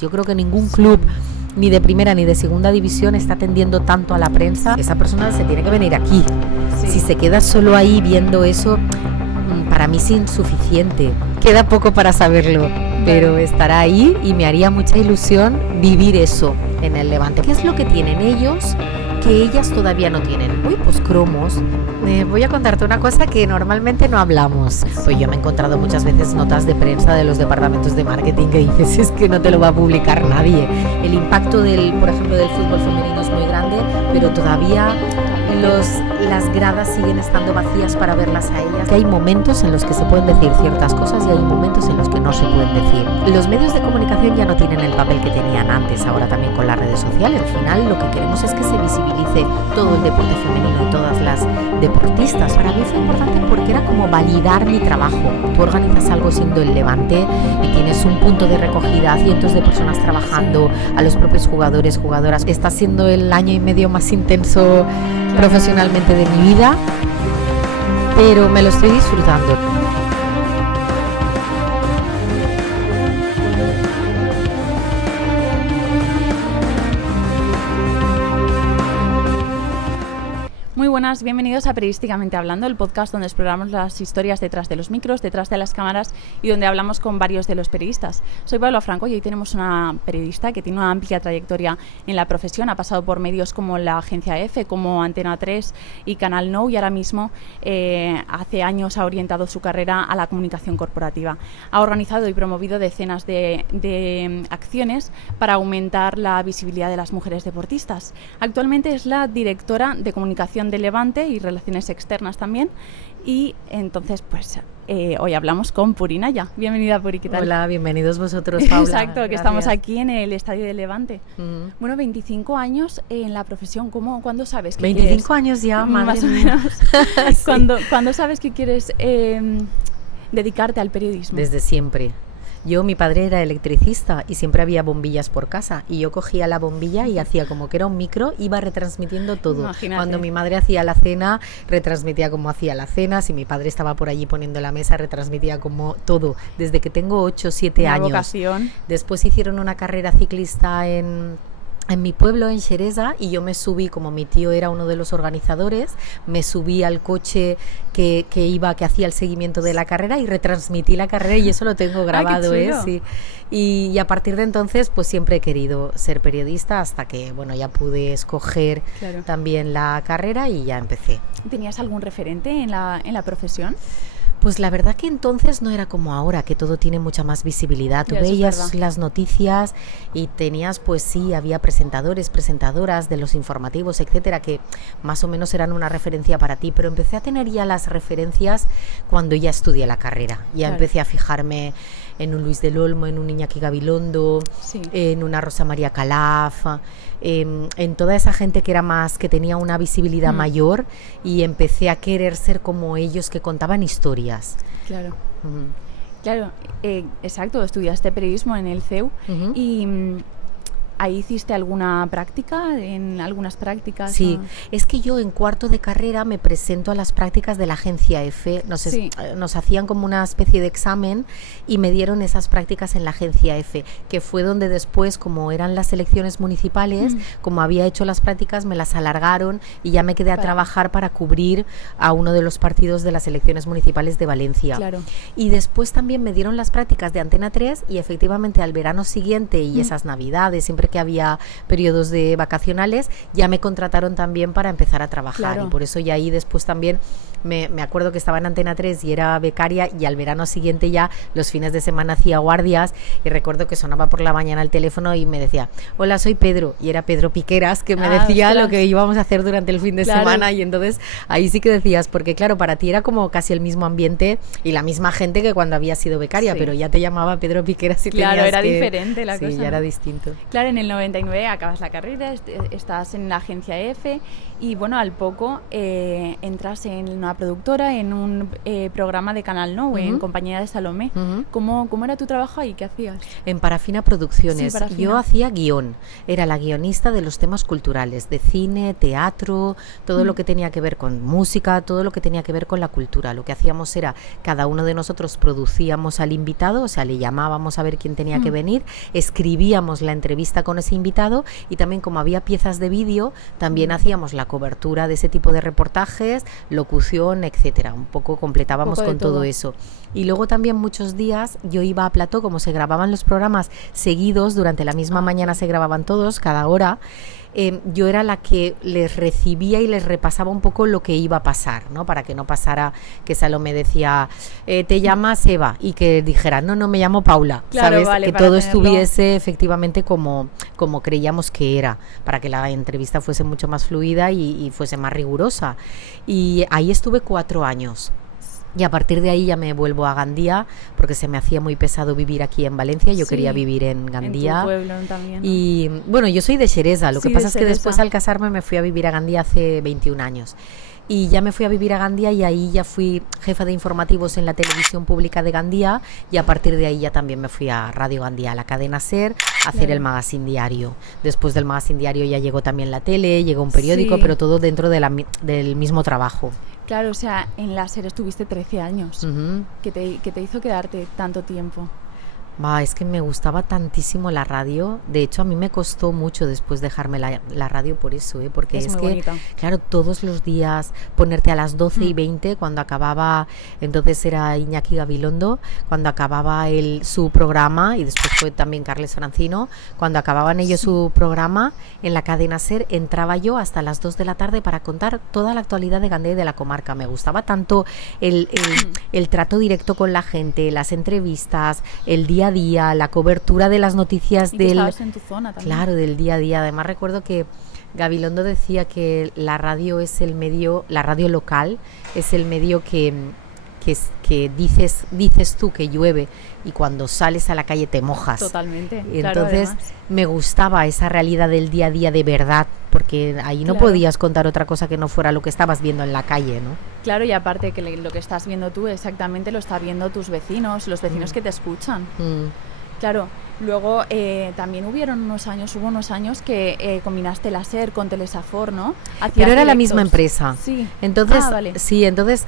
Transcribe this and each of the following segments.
Yo creo que ningún club, ni de primera ni de segunda división, está atendiendo tanto a la prensa. Esa persona se tiene que venir aquí. Sí. Si se queda solo ahí viendo eso, para mí es insuficiente. Queda poco para saberlo, pero estará ahí y me haría mucha ilusión vivir eso en el Levante. ¿Qué es lo que tienen ellos que ellas todavía no tienen? Uy, pues cromos. Voy a contarte una cosa que normalmente no hablamos. Pues yo me he encontrado muchas veces notas de prensa de los departamentos de marketing que dices, es que no te lo va a publicar nadie. El impacto por ejemplo, del fútbol femenino es muy grande, pero todavía las gradas siguen estando vacías para verlas a ellas. Que hay momentos en los que se pueden decir ciertas cosas y hay momentos en los que no se pueden decir. Los medios de comunicación ya no tienen el papel que tenían antes, ahora también con las redes sociales. Al final lo que queremos es que se visibilice todo el deporte femenino y todas las deportistas. Para mí fue importante porque era como validar mi trabajo. Tú organizas algo siendo el Levante y tienes un punto de recogida, cientos de personas trabajando, a los propios jugadores, jugadoras. Está siendo el año y medio más intenso profesionalmente de mi vida, pero me lo estoy disfrutando. Muy buenas, bienvenidos a Periodísticamente Hablando, el podcast donde exploramos las historias detrás de los micros, detrás de las cámaras y donde hablamos con varios de los periodistas. Soy Paula Franco y hoy tenemos una periodista que tiene una amplia trayectoria en la profesión, ha pasado por medios como la Agencia EFE, como Antena 3 y Canal Nou y ahora mismo hace años ha orientado su carrera a la comunicación corporativa. Ha organizado y promovido decenas de acciones para aumentar la visibilidad de las mujeres deportistas. Actualmente es la directora de comunicación de Levante y Relaciones Externas también, y entonces pues hoy hablamos con Puri Naya. Bienvenida, Puri, ¿qué tal? Hola, bienvenidos vosotros, Paula. Exacto, que gracias. Estamos aquí en el estadio de Levante. Bueno, 25 años en la profesión, ¿cuándo sabes que 25 quieres? años ya, madre más o mía. menos. Sí. ¿Cuándo sabes que quieres dedicarte al periodismo? Desde siempre. Mi padre era electricista y siempre había bombillas por casa y yo cogía la bombilla y hacía como que era un micro, iba retransmitiendo todo. Imagínate. Cuando mi madre hacía la cena, retransmitía como hacía la cena. Si mi padre estaba por allí poniendo la mesa, retransmitía como todo. Desde que tengo 8 o 7 años. Vocación. Después hicieron una carrera ciclista en mi pueblo, en Xeresa, y yo me subí, como mi tío era uno de los organizadores, me subí al coche que hacía el seguimiento de la carrera y retransmití la carrera y eso lo tengo grabado. Ay, qué chulo. Sí. Y a partir de entonces pues siempre he querido ser periodista hasta que bueno ya pude escoger también la carrera y ya empecé. ¿Tenías algún referente en la profesión? Pues la verdad que entonces no era como ahora, que todo tiene mucha más visibilidad. Tú veías las noticias y tenías, pues sí, había presentadores, presentadoras de los informativos, etcétera, que más o menos eran una referencia para ti, pero empecé a tener ya las referencias cuando ya estudié la carrera. Ya empecé a fijarme en un Luis del Olmo, en un Iñaki Gabilondo, en una Rosa María Calaf, en toda esa gente que tenía una visibilidad mayor, y empecé a querer ser como ellos, que contaban historias. Claro. Claro, exacto, estudiaste periodismo en el CEU y ¿ahí hiciste alguna práctica, en algunas prácticas? Sí, es que yo en cuarto de carrera me presento a las prácticas de la Agencia EFE, nos hacían como una especie de examen y me dieron esas prácticas en la Agencia EFE, que fue donde después, como eran las elecciones municipales, como había hecho las prácticas, me las alargaron y ya me quedé a trabajar para cubrir a uno de los partidos de las elecciones municipales de Valencia. Claro. Y después también me dieron las prácticas de Antena 3 y efectivamente al verano siguiente y esas navidades, siempre que había periodos de vacacionales, ya me contrataron también para empezar a trabajar. Y por eso ya ahí después también me acuerdo que estaba en Antena 3 y era becaria, y al verano siguiente ya los fines de semana hacía guardias, y recuerdo que sonaba por la mañana el teléfono y me decía: hola, soy Pedro, y era Pedro Piqueras, que me decía lo que íbamos a hacer durante el fin de semana, y entonces ahí sí que decías, porque claro, para ti era como casi el mismo ambiente y la misma gente que cuando había sido becaria, pero ya te llamaba Pedro Piqueras y claro, tenías era que... diferente la cosa. Sí, ya era distinto. Claro, en el 99 acabas la carrera, estás en la agencia EFE y bueno, al poco entras en una productora, en un programa de Canal Nou, en compañía de Salomé. ¿Cómo era tu trabajo ahí? ¿Qué hacías? En Parafina Producciones. Sí, Parafina. Yo hacía guión, era la guionista de los temas culturales, de cine, teatro, todo lo que tenía que ver con música, todo lo que tenía que ver con la cultura. Lo que hacíamos era, cada uno de nosotros producíamos al invitado, o sea, le llamábamos a ver quién tenía que venir, escribíamos la entrevista con ese invitado y también, como había piezas de vídeo, también hacíamos la cobertura de ese tipo de reportajes, locución, etcétera. Un poco completábamos con todo eso. Y luego también muchos días yo iba a plató, como se grababan los programas seguidos, durante la misma mañana se grababan todos, cada hora. Yo era la que les recibía y les repasaba un poco lo que iba a pasar, ¿no? Para que no pasara que Salomé decía, te llamas Eva, y que dijera, no me llamo Paula, claro, ¿sabes? Vale, que todo estuviese efectivamente como creíamos que era, para que la entrevista fuese mucho más fluida y fuese más rigurosa. Y ahí estuve 4 años. Y a partir de ahí ya me vuelvo a Gandía, porque se me hacía muy pesado vivir aquí en Valencia. Yo quería vivir en Gandía. En tu pueblo también, ¿no? Y bueno, yo soy de Xeresa. Lo que pasa es que después, al casarme, me fui a vivir a Gandía hace 21 años. Y ya me fui a vivir a Gandía y ahí ya fui jefa de informativos en la televisión pública de Gandía, y a partir de ahí ya también me fui a Radio Gandía, a la cadena SER, a hacer el magazine diario. Después del magazine diario ya llegó también la tele, llegó un periódico, pero todo dentro del mismo trabajo. Claro, o sea, en la SER estuviste 13 años. ¿Qué te hizo quedarte tanto tiempo? Es que me gustaba tantísimo la radio. De hecho, a mí me costó mucho después dejarme la radio por eso, porque es que, bonito. Claro, todos los días ponerte a las 12:20, cuando acababa, entonces era Iñaki Gabilondo, cuando acababa su programa, y después fue también Carles Francino, cuando acababan ellos su programa, en la cadena SER entraba yo hasta las 2 de la tarde para contar toda la actualidad de Gandía y de la comarca. Me gustaba tanto el trato directo con la gente, las entrevistas, el día a día, la cobertura de las noticias estabas en tu zona también. Claro, del día a día. Además recuerdo que Gabilondo decía que la radio es el medio, la radio local es el medio que dices tú que llueve y cuando sales a la calle te mojas. Totalmente. Entonces claro, me gustaba esa realidad del día a día de verdad, porque ahí no podías contar otra cosa que no fuera lo que estabas viendo en la calle, ¿no? Claro, y aparte que lo que estás viendo tú exactamente lo están viendo tus vecinos, los vecinos que te escuchan. Claro, luego también hubo unos años que combinaste la SER con Telesafor, ¿no? Pero era la misma empresa. Sí. Entonces, vale. Sí, entonces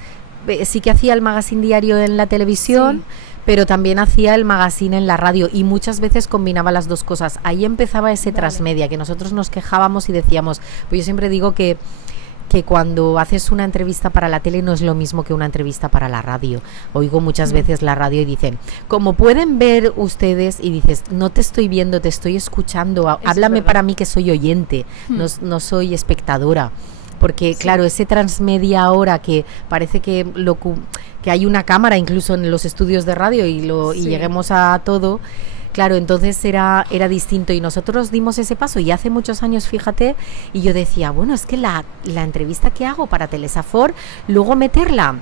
sí que hacía el magazine diario en la televisión, pero también hacía el magazine en la radio, y muchas veces combinaba las dos cosas. Ahí empezaba ese transmedia, que nosotros nos quejábamos y decíamos, pues yo siempre digo que cuando haces una entrevista para la tele no es lo mismo que una entrevista para la radio. Oigo muchas veces la radio y dicen, como pueden ver ustedes, y dices, no te estoy viendo, te estoy escuchando, háblame para mí que soy oyente, no soy espectadora. Porque claro, ese transmedia ahora que parece que hay una cámara incluso en los estudios de radio y lleguemos a todo. Claro, entonces era distinto, y nosotros dimos ese paso y hace muchos años, fíjate, y yo decía, bueno, es que la entrevista que hago para Telesafor, luego meterla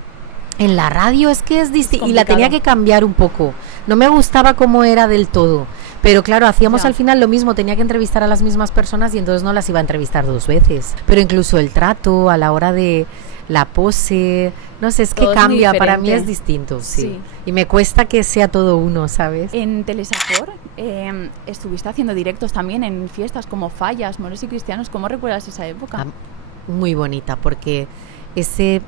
en la radio es que es distinto, y la tenía que cambiar un poco. No me gustaba cómo era del todo, pero claro, hacíamos al final lo mismo, tenía que entrevistar a las mismas personas y entonces no las iba a entrevistar 2 veces. Pero incluso el trato a la hora de la pose, no sé, es que cambia, para mí es distinto, sí. Y me cuesta que sea todo uno, ¿sabes? En Telesafor estuviste haciendo directos también en fiestas como Fallas, Moros y Cristianos. ¿Cómo recuerdas esa época? Muy bonita, porque ese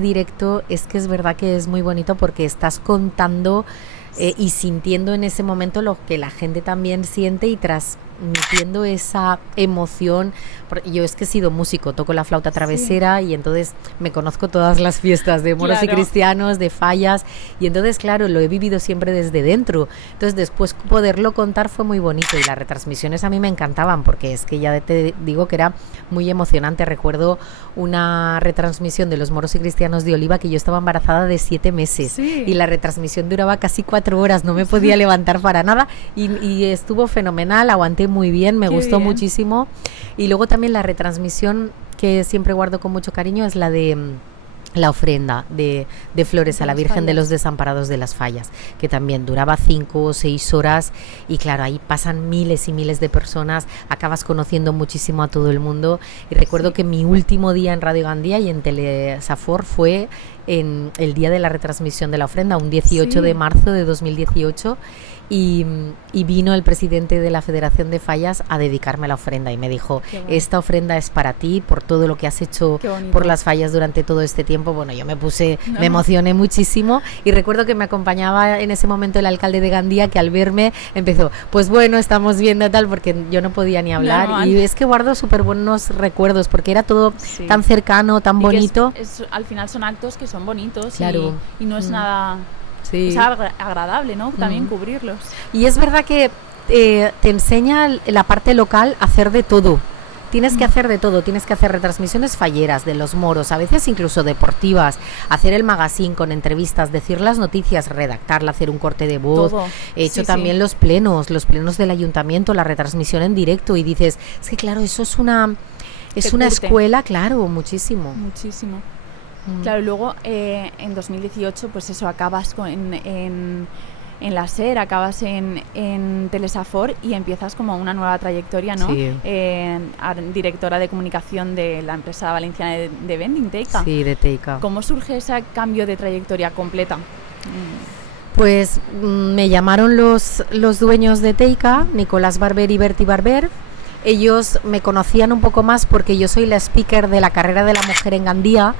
directo es que es verdad que es muy bonito, porque estás contando y sintiendo en ese momento lo que la gente también siente y transmitiendo esa emoción. Yo es que he sido músico, toco la flauta travesera y entonces me conozco todas las fiestas de Moros y Cristianos, de Fallas, y entonces claro, lo he vivido siempre desde dentro. Entonces después poderlo contar fue muy bonito, y las retransmisiones a mí me encantaban, porque es que ya te digo que era muy emocionante. Recuerdo una retransmisión de los Moros y Cristianos de Oliva, que yo estaba embarazada de 7 meses y la retransmisión duraba casi 4 horas, no me podía levantar para nada, y estuvo fenomenal, aguanté muy bien, me gustó muchísimo. Y luego también la retransmisión que siempre guardo con mucho cariño es la de la ofrenda de flores a la Virgen de los Desamparados de las Fallas, que también duraba 5 o 6 horas y claro, ahí pasan miles y miles de personas, acabas conociendo muchísimo a todo el mundo y recuerdo que mi último día en Radio Gandía y en Telesafor fue en el día de la retransmisión de la ofrenda, un 18 de marzo de 2018 y vino el presidente de la Federación de Fallas a dedicarme la ofrenda y me dijo, esta ofrenda es para ti por todo lo que has hecho por las fallas durante todo este tiempo. Bueno, yo me emocioné muchísimo y recuerdo que me acompañaba en ese momento el alcalde de Gandía, que al verme empezó, pues bueno, estamos viendo tal, porque yo no podía ni hablar y es que guardo súper buenos recuerdos porque era todo tan cercano, tan bonito. Al final son actos que son bonitos, claro. y no es nada... Sí. Es agradable, ¿no? También cubrirlos. Y es verdad que te enseña la parte local a hacer de todo. Tienes que hacer de todo, tienes que hacer retransmisiones falleras de los moros, a veces incluso deportivas, hacer el magazine con entrevistas, decir las noticias, redactarla, hacer un corte de voz. Todo. He hecho también los plenos del ayuntamiento, la retransmisión en directo y dices, es que claro, eso es una escuela, claro, muchísimo. Muchísimo. Claro, luego en 2018, pues eso, acabas en la SER, acabas en Telesafor y empiezas como una nueva trayectoria, ¿no? Sí. Directora de comunicación de la empresa valenciana de vending, Teica. Sí, de Teica. ¿Cómo surge ese cambio de trayectoria completa? Pues me llamaron los dueños de Teica, Nicolás Barber y Berti Barber. Ellos me conocían un poco más porque yo soy la speaker de la carrera de la mujer en Gandía,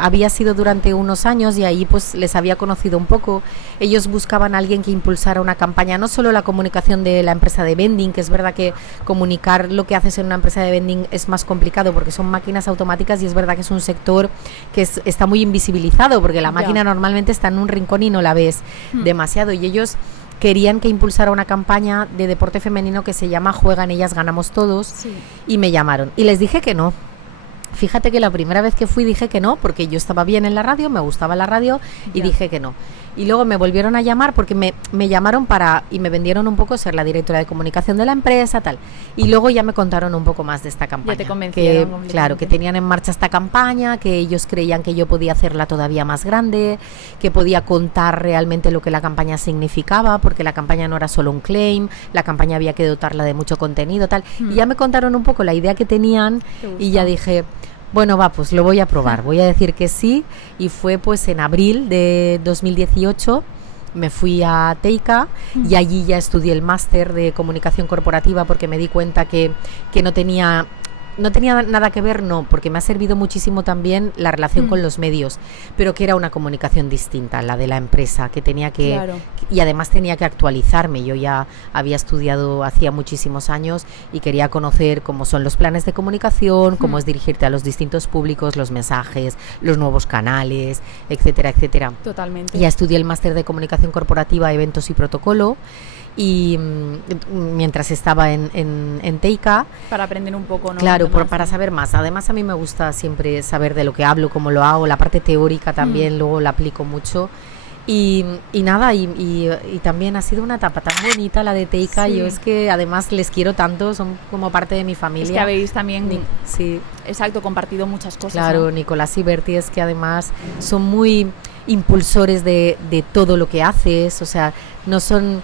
había sido durante unos años y ahí pues les había conocido un poco. Ellos buscaban a alguien que impulsara una campaña, no solo la comunicación de la empresa de vending, que es verdad que comunicar lo que haces en una empresa de vending es más complicado porque son máquinas automáticas y es verdad que es un sector que está muy invisibilizado porque la máquina normalmente está en un rincón y no la ves demasiado y ellos querían que impulsara una campaña de deporte femenino que se llama Juegan ellas, ganamos todos y me llamaron y les dije que no. Fíjate que la primera vez que fui dije que no porque yo estaba bien en la radio, me gustaba la radio y dije que no. Y luego me volvieron a llamar porque me llamaron y me vendieron un poco ser la directora de comunicación de la empresa, tal. Y luego ya me contaron un poco más de esta campaña. Ya te convencieron. Claro, que tenían en marcha esta campaña, que ellos creían que yo podía hacerla todavía más grande, que podía contar realmente lo que la campaña significaba, porque la campaña no era solo un claim, la campaña había que dotarla de mucho contenido, tal. Y ya me contaron un poco la idea que tenían y ya dije... Bueno, pues lo voy a probar, voy a decir que sí y fue pues en abril de 2018 me fui a Teica y allí ya estudié el máster de comunicación corporativa porque me di cuenta que no tenía nada que ver, porque me ha servido muchísimo también la relación con los medios, pero que era una comunicación distinta, la de la empresa, que tenía que... Claro. Y además tenía que actualizarme. Yo ya había estudiado hacía muchísimos años y quería conocer cómo son los planes de comunicación, cómo es dirigirte a los distintos públicos, los mensajes, los nuevos canales, etcétera, etcétera. Totalmente. Ya estudié el máster de comunicación corporativa, eventos y protocolo. Y mientras estaba en Teica para aprender un poco, ¿no? Claro, para saber más. Además a mí me gusta siempre saber de lo que hablo, cómo lo hago, la parte teórica también luego la aplico mucho y nada, y también ha sido una etapa tan bonita la de Teica. Yo es que además les quiero tanto, son como parte de mi familia. Es que habéis también exacto, compartido muchas cosas. Claro, ¿no? Nicolás y Berti es que además son muy impulsores de todo lo que haces, o sea, no son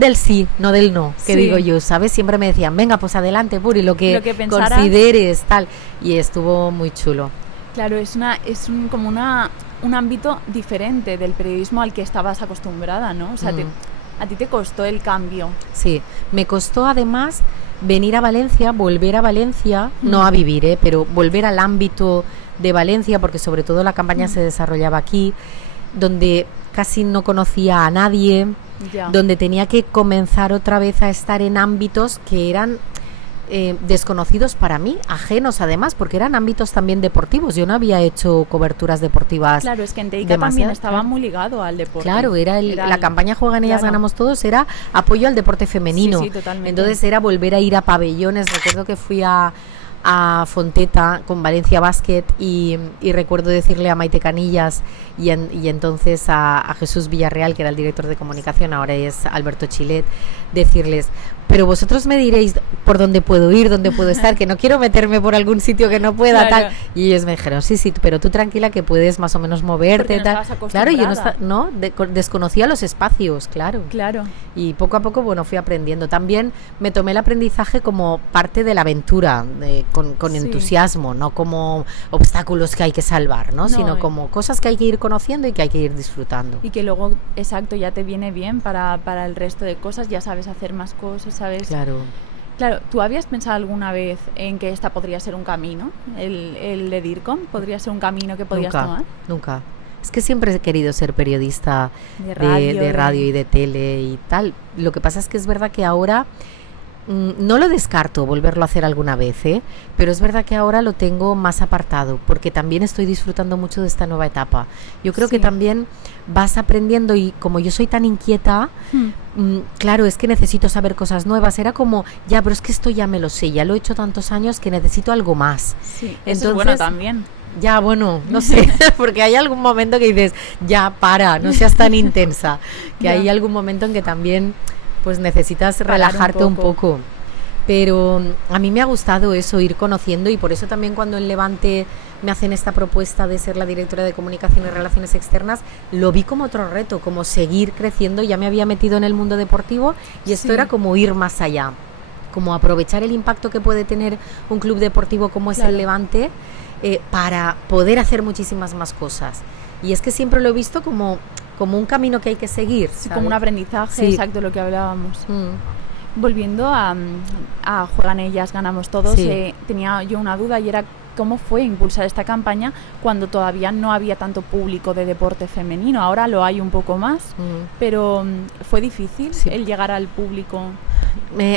del sí, no del no, que digo yo, ¿sabes? Siempre me decían, venga, pues adelante, Puri, lo que consideres, tal. Y estuvo muy chulo. Claro, como un ámbito diferente del periodismo al que estabas acostumbrada, ¿no? O sea, a ti te costó el cambio. Sí, me costó además venir a Valencia, volver a Valencia, no a vivir, pero volver al ámbito de Valencia, porque sobre todo la campaña se desarrollaba aquí, donde casi no conocía a nadie, donde tenía que comenzar otra vez a estar en ámbitos que eran desconocidos para mí, ajenos además, porque eran ámbitos también deportivos. Yo no había hecho coberturas deportivas. Claro, es que en Teica también estaba muy ligado al deporte. Claro, la campaña Juegan ellas, ganamos todos, era apoyo al deporte femenino. Sí, totalmente. Entonces era volver a ir a pabellones. Recuerdo que fui a Fonteta con Valencia Basket y recuerdo decirle a Maite Canillas y entonces a Jesús Villarreal, que era el director de comunicación, ahora es Alberto Chilet, decirles, pero vosotros me diréis por dónde puedo ir, dónde puedo estar, que no quiero meterme por algún sitio que no pueda, Claro. tal. Y ellos me dijeron, sí, pero tú tranquila que puedes más o menos moverte, Porque no tal. estabas Claro, yo acostumbrada. desconocía los espacios, claro. Claro. Y poco a poco, bueno, fui aprendiendo. También me tomé el aprendizaje como parte de la aventura, con Sí. entusiasmo, no como obstáculos que hay que salvar, ¿no? No, Sino como cosas que hay que ir conociendo y que hay que ir disfrutando. Y que luego, exacto, ya te viene bien para el resto de cosas, ya sabes hacer más cosas, ¿sabes? Claro. Claro, ¿tú habías pensado alguna vez en que esta podría ser un camino? El de DIRCOM podría ser un camino que podías tomar. Nunca. Es que siempre he querido ser periodista De de radio, radio y de tele y tal. Lo que pasa es que es verdad que ahora no lo descarto volverlo a hacer alguna vez, ¿eh? Pero es verdad que ahora lo tengo más apartado porque también estoy disfrutando mucho de esta nueva etapa. Yo creo que Sí. también vas aprendiendo y como yo soy tan inquieta, claro, es que necesito saber cosas nuevas. Era como, ya, pero es que esto ya me lo sé, ya lo he hecho tantos años que necesito algo más. Sí, eso Entonces, es bueno también. Ya, bueno, no sé, porque hay algún momento que dices, ya, para, no seas tan intensa. Que Ya. hay algún momento en que también pues necesitas Parar relajarte un poco. poco. Pero a mí me ha gustado eso, ir conociendo, y por eso también cuando en Levante me hacen esta propuesta de ser la directora de Comunicación y Relaciones Externas, lo vi como otro reto, como seguir creciendo. Ya me había metido en el mundo deportivo y esto Sí. era como ir más allá, como aprovechar el impacto que puede tener un club deportivo como es Claro. el Levante, para poder hacer muchísimas más cosas. Y es que siempre lo he visto como un camino que hay que seguir, Sí, ¿sabes? como un aprendizaje, Sí. exacto, lo que hablábamos. Mm. Volviendo a Juegan Ellas, Ganamos Todos, Sí. tenía yo una duda y era cómo fue impulsar esta campaña cuando todavía no había tanto público de deporte femenino. Ahora lo hay un poco más, pero fue difícil Sí. el llegar al público.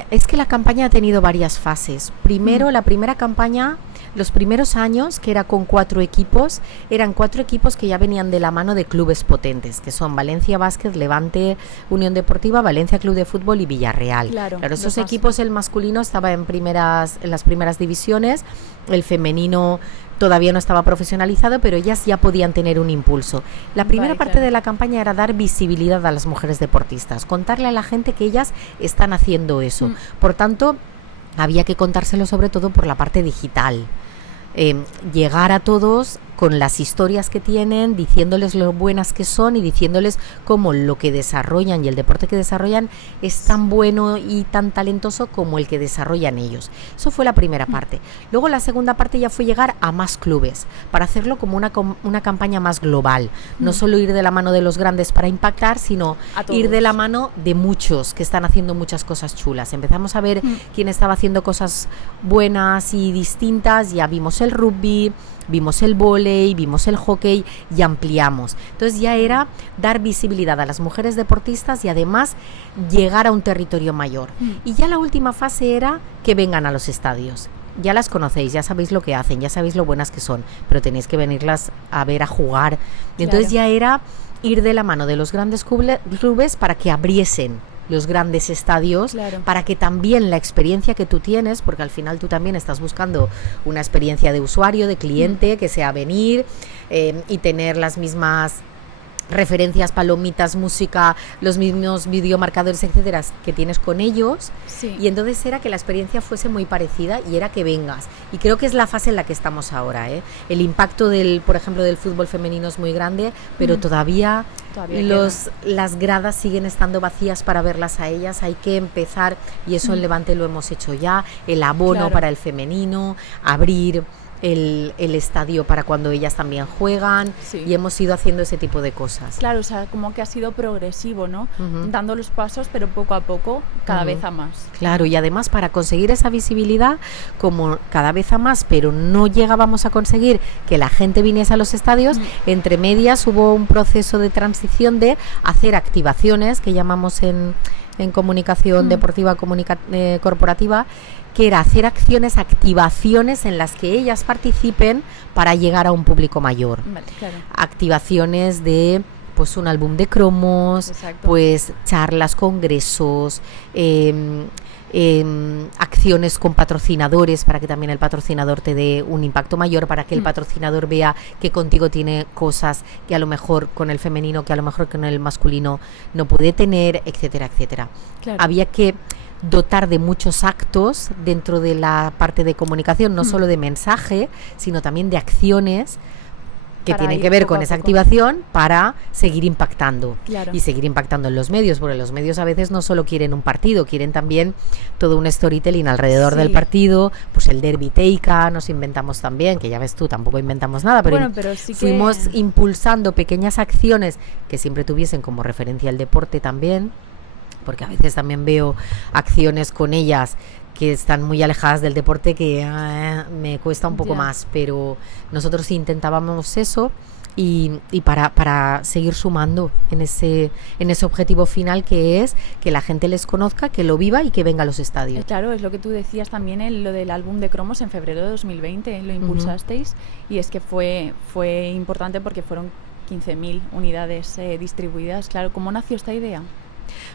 Es que la campaña ha tenido varias fases. Primero, la primera campaña, los primeros años, que era con 4 equipos, eran 4 equipos que ya venían de la mano de clubes potentes, que son Valencia Básquet, Levante Unión Deportiva, Valencia Club de Fútbol y Villarreal. Claro, Esos los más- equipos, el masculino estaba en las primeras divisiones, el femenino todavía no estaba profesionalizado, pero ellas ya podían tener un impulso. La primera Vale, parte claro. de la campaña era dar visibilidad a las mujeres deportistas, contarle a la gente que ellas están haciendo eso. Mm. Por tanto, había que contárselo sobre todo por la parte digital. Llegar a todos con las historias que tienen, diciéndoles lo buenas que son y diciéndoles cómo lo que desarrollan y el deporte que desarrollan es tan bueno y tan talentoso como el que desarrollan ellos. Eso fue la primera parte. Luego la segunda parte ya fue llegar a más clubes, para hacerlo como una campaña más global. No solo ir de la mano de los grandes para impactar, sino A todos. ir de la mano de muchos que están haciendo muchas cosas chulas. Empezamos a ver quién estaba haciendo cosas buenas y distintas. Ya vimos el rugby, vimos el vóley, vimos el hockey y ampliamos. Entonces ya era dar visibilidad a las mujeres deportistas y además llegar a un territorio mayor. Y ya la última fase era que vengan a los estadios. Ya las conocéis, ya sabéis lo que hacen, ya sabéis lo buenas que son, pero tenéis que venirlas a ver, a jugar. Y entonces Claro. ya era ir de la mano de los grandes clubes para que abriesen los grandes estadios, Claro. para que también la experiencia que tú tienes, porque al final tú también estás buscando una experiencia de usuario, de cliente, que sea venir y tener las mismas referencias, palomitas, música, los mismos videomarcadores, etcétera, que tienes con ellos. Sí. Y entonces era que la experiencia fuese muy parecida y era que vengas. Y creo que es la fase en la que estamos ahora, ¿eh? El impacto por ejemplo, del fútbol femenino es muy grande, pero todavía las gradas siguen estando vacías para verlas a ellas. Hay que empezar, y eso en Levante lo hemos hecho ya, el abono Claro. para el femenino, abrir el estadio para cuando ellas también juegan, Sí. y hemos ido haciendo ese tipo de cosas. Claro, o sea, como que ha sido progresivo, ¿no? Ujú. Dando los pasos, pero poco a poco, cada Ujú. vez a más. Claro, y además para conseguir esa visibilidad, como cada vez a más, pero no llegábamos a conseguir que la gente viniese a los estadios, entre medias hubo un proceso de transición de hacer activaciones, que llamamos en comunicación deportiva corporativa, que era hacer activaciones en las que ellas participen para llegar a un público mayor. Vale, claro. Activaciones de pues un álbum de cromos, Exacto. pues charlas, congresos, acciones con patrocinadores para que también el patrocinador te dé un impacto mayor, para que el patrocinador vea que contigo tiene cosas que a lo mejor con el femenino, que a lo mejor con el masculino no puede tener, etcétera, etcétera. Claro. Había que dotar de muchos actos dentro de la parte de comunicación, no solo de mensaje, sino también de acciones que Para tienen ir que ver poco con a esa poco. activación para seguir impactando. Claro. Y seguir impactando en los medios, porque los medios a veces no solo quieren un partido, quieren también todo un storytelling alrededor Sí. del partido, pues el derbi teica nos inventamos también, que ya ves tú, tampoco inventamos nada, pero, Bueno, pero sí que- fuimos impulsando pequeñas acciones que siempre tuviesen como referencia el deporte también, porque a veces también veo acciones con ellas que están muy alejadas del deporte que me cuesta un poco Ya. más, pero nosotros intentábamos eso y para seguir sumando en ese objetivo final, que es que la gente les conozca, que lo viva y que venga a los estadios. Claro, es lo que tú decías también, lo del álbum de cromos en febrero de 2020, lo impulsasteis, y es que fue importante porque fueron 15.000 unidades distribuidas. Claro, ¿cómo nació esta idea?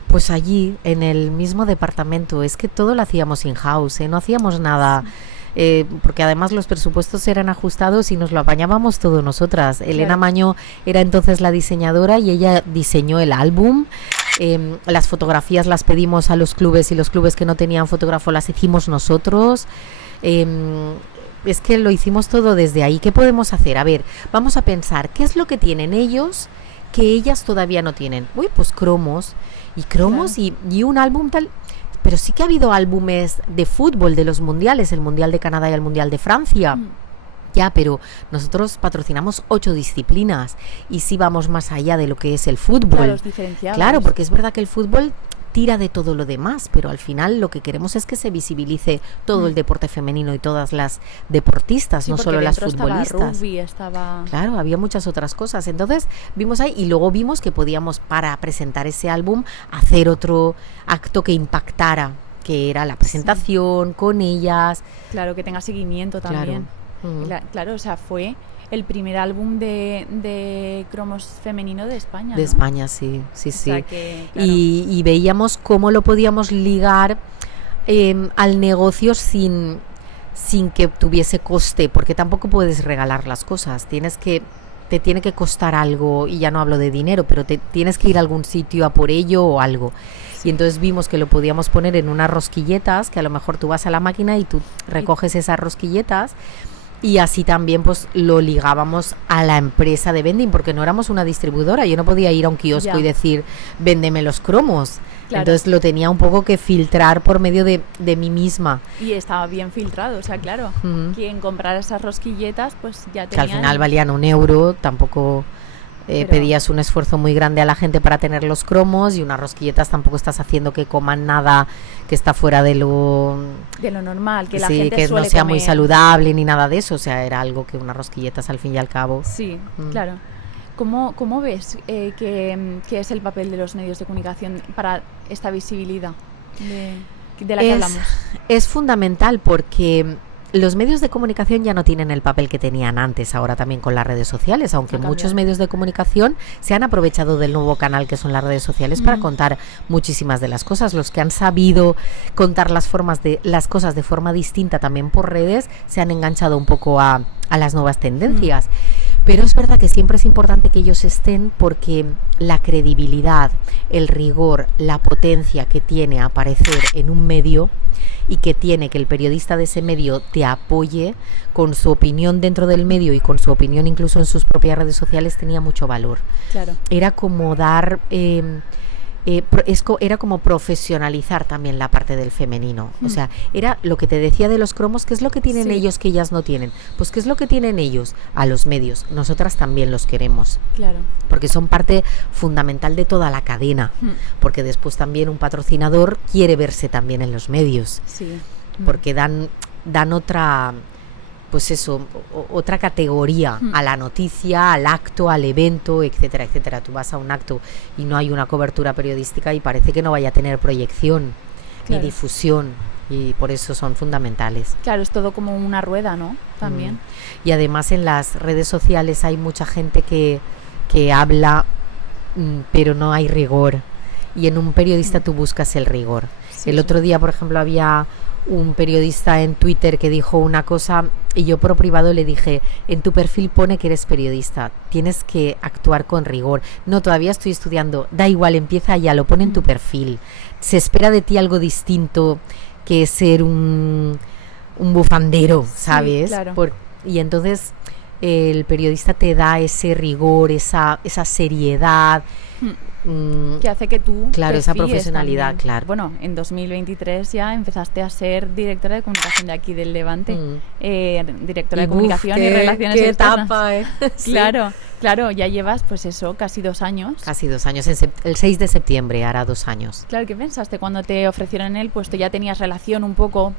Pues allí, en el mismo departamento, es que todo lo hacíamos in-house, no hacíamos nada, porque además los presupuestos eran ajustados y nos lo apañábamos todo nosotras. Elena Mañó era entonces la diseñadora y ella diseñó el álbum. Las fotografías las pedimos a los clubes y los clubes que no tenían fotógrafo las hicimos nosotros. Es que lo hicimos todo desde ahí. ¿Qué podemos hacer? A ver, vamos a pensar, ¿qué es lo que tienen ellos que ellas todavía no tienen? Uy, pues cromos Claro. y un álbum tal. Pero sí que ha habido álbumes de fútbol de los mundiales, el Mundial de Canadá y el Mundial de Francia. Ya, pero nosotros patrocinamos 8 disciplinas y sí vamos más allá de lo que es el fútbol. Claro, os diferenciabais. Claro, porque es verdad que el fútbol tira de todo lo demás, pero al final lo que queremos es que se visibilice todo el deporte femenino y todas las deportistas, Sí, no porque solo las dentro estaba futbolistas. rugby, estaba... Claro, había muchas otras cosas. Entonces vimos ahí y luego vimos que podíamos, para presentar ese álbum, hacer otro acto que impactara, que era la presentación con ellas. Claro, que tenga seguimiento también. Claro, o sea, fue el primer álbum de cromos femenino de España, De ¿no? España, sí. O sea que, claro. Y veíamos cómo lo podíamos ligar al negocio sin que tuviese coste, porque tampoco puedes regalar las cosas. Te tiene que costar algo, y ya no hablo de dinero, pero tienes que ir a algún sitio a por ello o algo. Y entonces vimos que lo podíamos poner en unas rosquilletas, que a lo mejor tú vas a la máquina y tú recoges esas rosquilletas. Y así también pues lo ligábamos a la empresa de vending, porque no éramos una distribuidora. Yo no podía ir a un kiosco Ya. y decir, véndeme los cromos. Claro. Entonces lo tenía un poco que filtrar por medio de mí misma. Y estaba bien filtrado, o sea, claro. Quien comprara esas rosquilletas, pues ya Que al tenían... final valían €1, tampoco Pero- pedías un esfuerzo muy grande a la gente para tener los cromos, y unas rosquilletas tampoco estás haciendo que coman nada que está fuera de lo... de lo normal, que la sí, gente que no suele sea muy comer. saludable ni nada de eso. O sea, era algo que unas rosquilletas al fin y al cabo... Sí, claro. ¿Cómo ves que es el papel de los medios de comunicación para esta visibilidad de la que hablamos? Es fundamental, porque los medios de comunicación ya no tienen el papel que tenían antes, ahora también con las redes sociales, aunque Ha muchos cambiado. medios de comunicación se han aprovechado del nuevo canal que son las redes sociales para contar muchísimas de las cosas. Los que han sabido contar las cosas de forma distinta también por redes se han enganchado un poco a las nuevas tendencias. Pero es verdad que siempre es importante que ellos estén, porque la credibilidad, el rigor, la potencia que tiene aparecer en un medio, y que tiene que el periodista de ese medio te apoye con su opinión dentro del medio y con su opinión incluso en sus propias redes sociales, tenía mucho valor. Claro. Era como dar... era como profesionalizar también la parte del femenino. O sea, era lo que te decía de los cromos. ¿Qué es lo que tienen Sí. ellos que ellas no tienen? Pues ¿qué es lo que tienen ellos? A los medios. Nosotras también los queremos, Claro. porque son parte fundamental de toda la cadena, porque después también un patrocinador quiere verse también en los medios, Sí. porque dan otra... pues eso, otra categoría a la noticia, al acto, al evento, etcétera, etcétera. Tú vas a un acto y no hay una cobertura periodística y parece que no vaya a tener proyección Claro. ni difusión, y por eso son fundamentales. Claro, es todo como una rueda, ¿no? También. Y además en las redes sociales hay mucha gente que habla, pero no hay rigor. Y en un periodista tú buscas el rigor. Sí, El sí. otro día, por ejemplo, había un periodista en Twitter que dijo una cosa y yo por privado le dije, en tu perfil pone que eres periodista, tienes que actuar con rigor. No, todavía estoy estudiando, da igual, empieza ya, lo pone en tu perfil. Se espera de ti algo distinto que ser un bufandero, ¿sabes? Sí, claro. Y entonces el periodista te da ese rigor, esa seriedad, que hace que tú claro, te esa fíes profesionalidad, también. claro. Bueno, en 2023 ya empezaste a ser directora de comunicación de aquí del Levante, directora de comunicación y relaciones qué externas. etapa, Claro, claro, ya llevas pues eso, casi 2 años. Casi 2 años, el 6 de septiembre hará 2 años. Claro, ¿qué pensaste cuando te ofrecieron el puesto? ¿Ya tenías relación un poco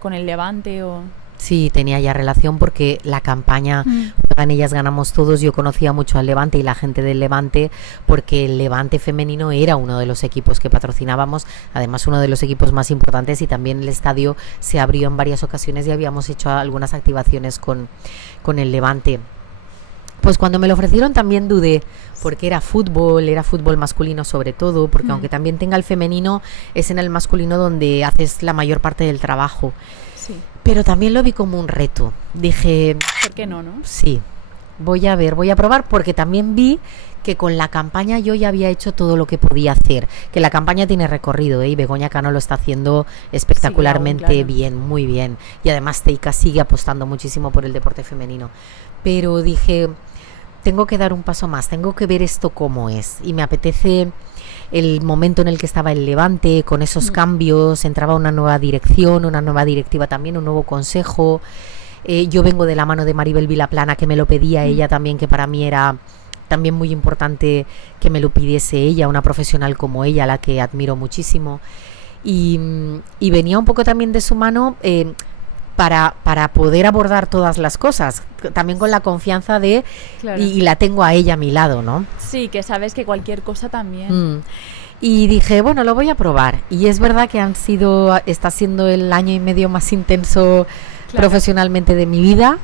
con el Levante o...? Sí, tenía ya relación porque la campaña Juegan Ellas Ganamos Todos, yo conocía mucho al Levante y la gente del Levante porque el Levante femenino era uno de los equipos que patrocinábamos, además uno de los equipos más importantes, y también el estadio se abrió en varias ocasiones y habíamos hecho algunas activaciones con el Levante. Pues cuando me lo ofrecieron también dudé, porque era fútbol masculino sobre todo, porque aunque también tenga el femenino, es en el masculino donde haces la mayor parte del trabajo. Sí. Pero también lo vi como un reto. Dije, ¿por qué no? Sí, voy a probar, porque también vi que con la campaña yo ya había hecho todo lo que podía hacer, que la campaña tiene recorrido, y Begoña Cano lo está haciendo espectacularmente claro. bien, muy bien, y además Teika sigue apostando muchísimo por el deporte femenino, pero dije, tengo que dar un paso más, tengo que ver esto cómo es, y me apetece el momento en el que estaba el Levante, con esos cambios, entraba una nueva dirección, una nueva directiva también, un nuevo consejo. Yo vengo de la mano de Maribel Vilaplana, que me lo pedía ella también, que para mí era también muy importante que me lo pidiese ella, una profesional como ella, a la que admiro muchísimo. Y venía un poco también de su mano para poder abordar todas las cosas, también con la confianza de... Claro. Y la tengo a ella a mi lado, ¿no? Sí, que sabes que cualquier cosa también... Y dije, bueno, lo voy a probar. Y es verdad que está siendo el año y medio más intenso profesionalmente de mi vida,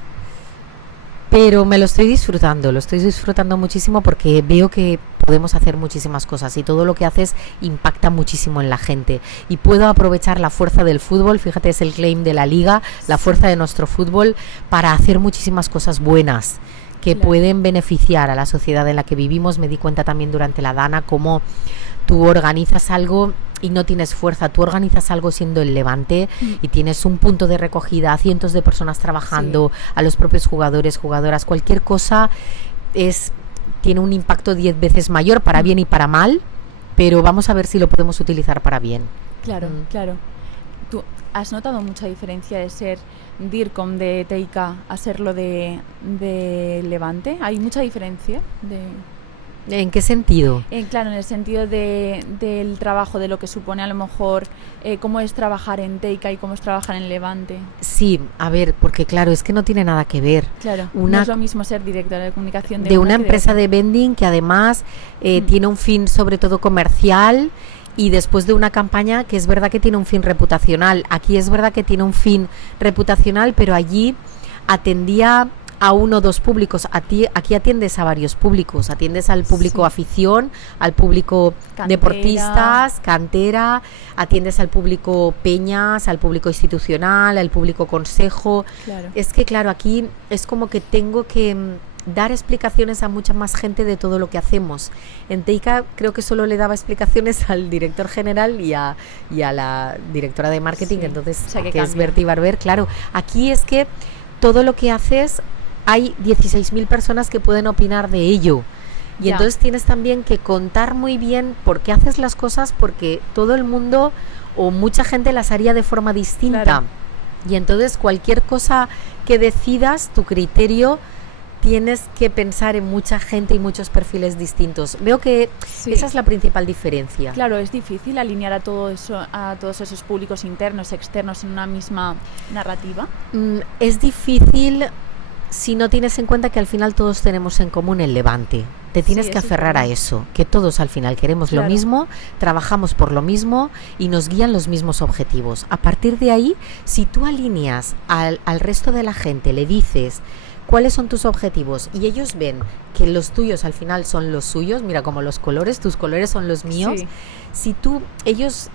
pero me lo estoy disfrutando muchísimo, porque veo que podemos hacer muchísimas cosas y todo lo que haces impacta muchísimo en la gente, y puedo aprovechar la fuerza del fútbol, fíjate, es el claim de la liga, la fuerza de nuestro fútbol, para hacer muchísimas cosas buenas que pueden beneficiar a la sociedad en la que vivimos. Me di cuenta también durante la Dana cómo tú organizas algo y no tienes fuerza, tú organizas algo siendo el Levante y tienes un punto de recogida, a cientos de personas trabajando, a los propios jugadores, jugadoras, cualquier cosa tiene un impacto 10 veces mayor, para bien y para mal, pero vamos a ver si lo podemos utilizar para bien. Claro, claro. ¿Tú has notado mucha diferencia de ser DIRCOM de Teika a serlo de Levante? ¿Hay mucha diferencia? ¿En qué sentido? Claro, en el sentido del trabajo, de lo que supone a lo mejor cómo es trabajar en Teika y cómo es trabajar en Levante. Sí, a ver, porque claro, es que no tiene nada que ver. Claro, no es lo mismo ser directora de comunicación de una empresa de vending que además tiene un fin sobre todo comercial, y después de una campaña que es verdad que tiene un fin reputacional. Aquí es verdad que tiene un fin reputacional, pero allí atendía a 1 o 2 públicos. Aquí atiendes a varios públicos, atiendes al público afición, al público cantera, deportistas, cantera, atiendes al público peñas, al público institucional, al público consejo. Claro. Es que claro, aquí es como que tengo que dar explicaciones a mucha más gente de todo lo que hacemos. En Teika creo que solo le daba explicaciones al director general y a la directora de marketing, entonces, o sea, que es Berti Barber. Claro, aquí es que todo lo que haces, hay 16.000 personas que pueden opinar de ello. Y entonces tienes también que contar muy bien por qué haces las cosas, porque todo el mundo o mucha gente las haría de forma distinta. Claro. Y entonces cualquier cosa que decidas, tu criterio, tienes que pensar en mucha gente y muchos perfiles distintos. Veo que esa es la principal diferencia. Claro, es difícil alinear a todo eso, a todos esos públicos internos, externos en una misma narrativa. Es difícil si no tienes en cuenta que al final todos tenemos en común el Levante. Te tienes que aferrar a eso, que todos al final queremos lo mismo, trabajamos por lo mismo y nos guían los mismos objetivos. A partir de ahí, si tú alineas al resto de la gente, le dices cuáles son tus objetivos y ellos ven que los tuyos al final son los suyos, mira, como los colores, tus colores son los míos, si ellos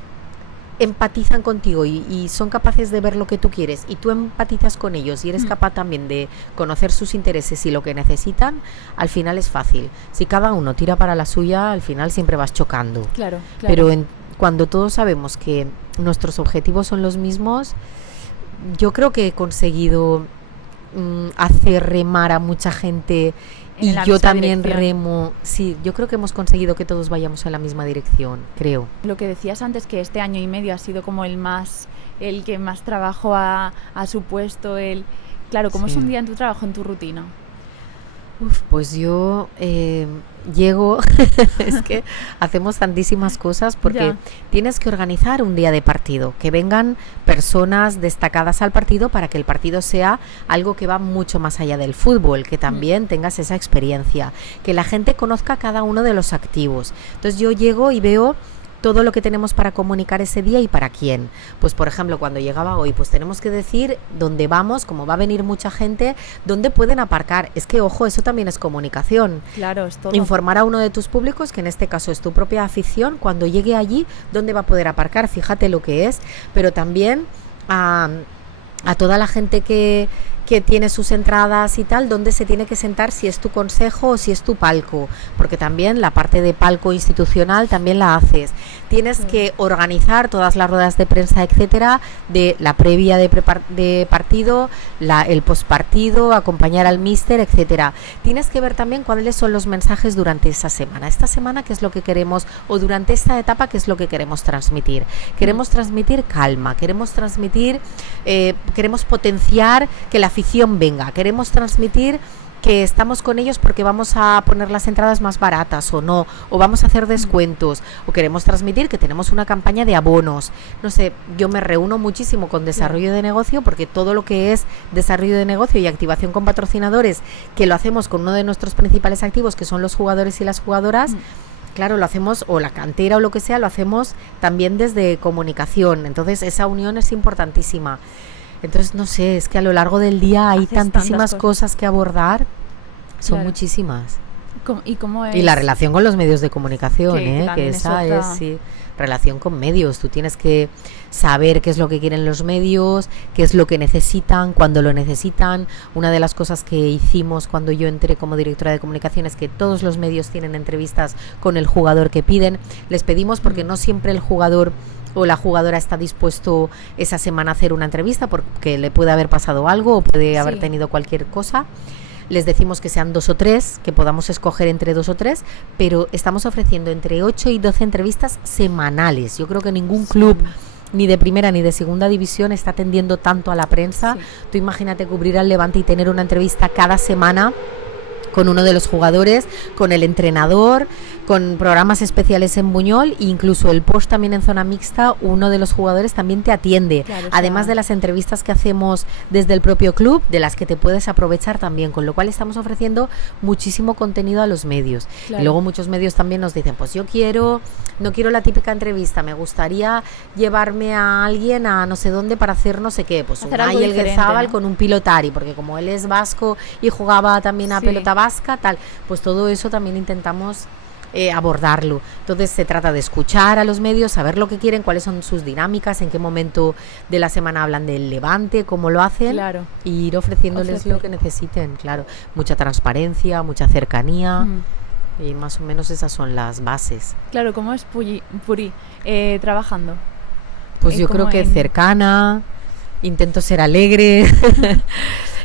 empatizan contigo y son capaces de ver lo que tú quieres y tú empatizas con ellos y eres capaz también de conocer sus intereses y lo que necesitan, al final es fácil. Si cada uno tira para la suya, al final siempre vas chocando. Claro. Pero cuando todos sabemos que nuestros objetivos son los mismos, yo creo que he conseguido hacer remar a mucha gente. Y yo también remo. Sí, yo creo que hemos conseguido que todos vayamos en la misma dirección, creo. Lo que decías antes, que este año y medio ha sido como el que más trabajo ha supuesto. Claro, ¿cómo es un día en tu trabajo, en tu rutina? Pues yo llego, es que hacemos tantísimas cosas porque tienes que organizar un día de partido, que vengan personas destacadas al partido para que el partido sea algo que va mucho más allá del fútbol, que también tengas esa experiencia, que la gente conozca a cada uno de los activos. Entonces yo llego y veo todo lo que tenemos para comunicar ese día y para quién. Pues por ejemplo, cuando llegaba hoy, pues tenemos que decir dónde vamos, como va a venir mucha gente, dónde pueden aparcar. Es que, ojo, eso también es comunicación. Claro, es todo. Informar a uno de tus públicos, que en este caso es tu propia afición, cuando llegue allí, dónde va a poder aparcar, fíjate lo que es, pero también a toda la gente que tiene sus entradas y tal, dónde se tiene que sentar, si es tu consejo o si es tu palco, porque también la parte de palco institucional también la haces. Tienes que organizar todas las ruedas de prensa, etcétera, de la previa de partido, el postpartido, acompañar al míster, etcétera. Tienes que ver también cuáles son los mensajes durante esa semana. Esta semana, qué es lo que queremos, o durante esta etapa, qué es lo que queremos transmitir. Queremos transmitir calma, queremos transmitir, queremos potenciar que la afición venga, queremos transmitir que estamos con ellos porque vamos a poner las entradas más baratas o no, o vamos a hacer descuentos, o queremos transmitir que tenemos una campaña de abonos. No sé, yo me reúno muchísimo con desarrollo de negocio, porque todo lo que es desarrollo de negocio y activación con patrocinadores, que lo hacemos con uno de nuestros principales activos, que son los jugadores y las jugadoras, claro, lo hacemos, o la cantera o lo que sea, lo hacemos también desde comunicación. Entonces esa unión es importantísima. Entonces, no sé, es que a lo largo del día hay tantísimas cosas que abordar, son muchísimas. ¿Y cómo es? Y la relación con los medios de comunicación, que esa es, sí, relación con medios. Tú tienes que saber qué es lo que quieren los medios, qué es lo que necesitan, cuándo lo necesitan. Una de las cosas que hicimos cuando yo entré como directora de comunicación es que todos los medios tienen entrevistas con el jugador que piden. Les pedimos, porque no siempre el jugador o la jugadora está dispuesto esa semana a hacer una entrevista porque le puede haber pasado algo o puede haber tenido cualquier cosa. Les decimos que sean 2 o 3, que podamos escoger entre 2 o 3, pero estamos ofreciendo entre 8 y 12 entrevistas semanales. Yo creo que ningún club, ni de primera ni de segunda división, está atendiendo tanto a la prensa. Tú imagínate cubrir al Levante y tener una entrevista cada semana con uno de los jugadores, con el entrenador, con programas especiales en Buñol, e incluso el post también en zona mixta, uno de los jugadores también te atiende, además de las entrevistas que hacemos desde el propio club, de las que te puedes aprovechar también, con lo cual estamos ofreciendo muchísimo contenido a los medios. Y luego muchos medios también nos dicen, pues yo no quiero la típica entrevista, me gustaría llevarme a alguien a no sé dónde para hacer no sé qué, pues un Unai Elguezábal, ¿no?, con un pilotari, porque como él es vasco y jugaba también a pelota vasca, tal, pues todo eso también intentamos abordarlo. Entonces se trata de escuchar a los medios, saber lo que quieren, cuáles son sus dinámicas, en qué momento de la semana hablan del Levante, cómo lo hacen, y ir ofreciéndoles lo que necesiten, mucha transparencia, mucha cercanía, y más o menos esas son las bases. Claro, ¿cómo es Puri trabajando? Pues yo creo que cercana, intento ser alegre.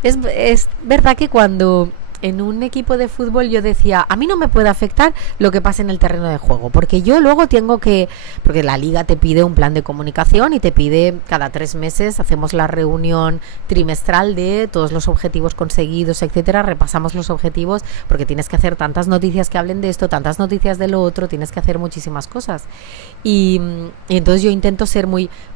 Es verdad que cuando en un equipo de fútbol yo decía, a mí no me puede afectar lo que pase en el terreno de juego, porque yo luego porque la liga te pide un plan de comunicación y te pide cada 3 meses, hacemos la reunión trimestral de todos los objetivos conseguidos, etcétera, repasamos los objetivos, porque tienes que hacer tantas noticias que hablen de esto, tantas noticias de lo otro, tienes que hacer muchísimas cosas. Y entonces yo intento ser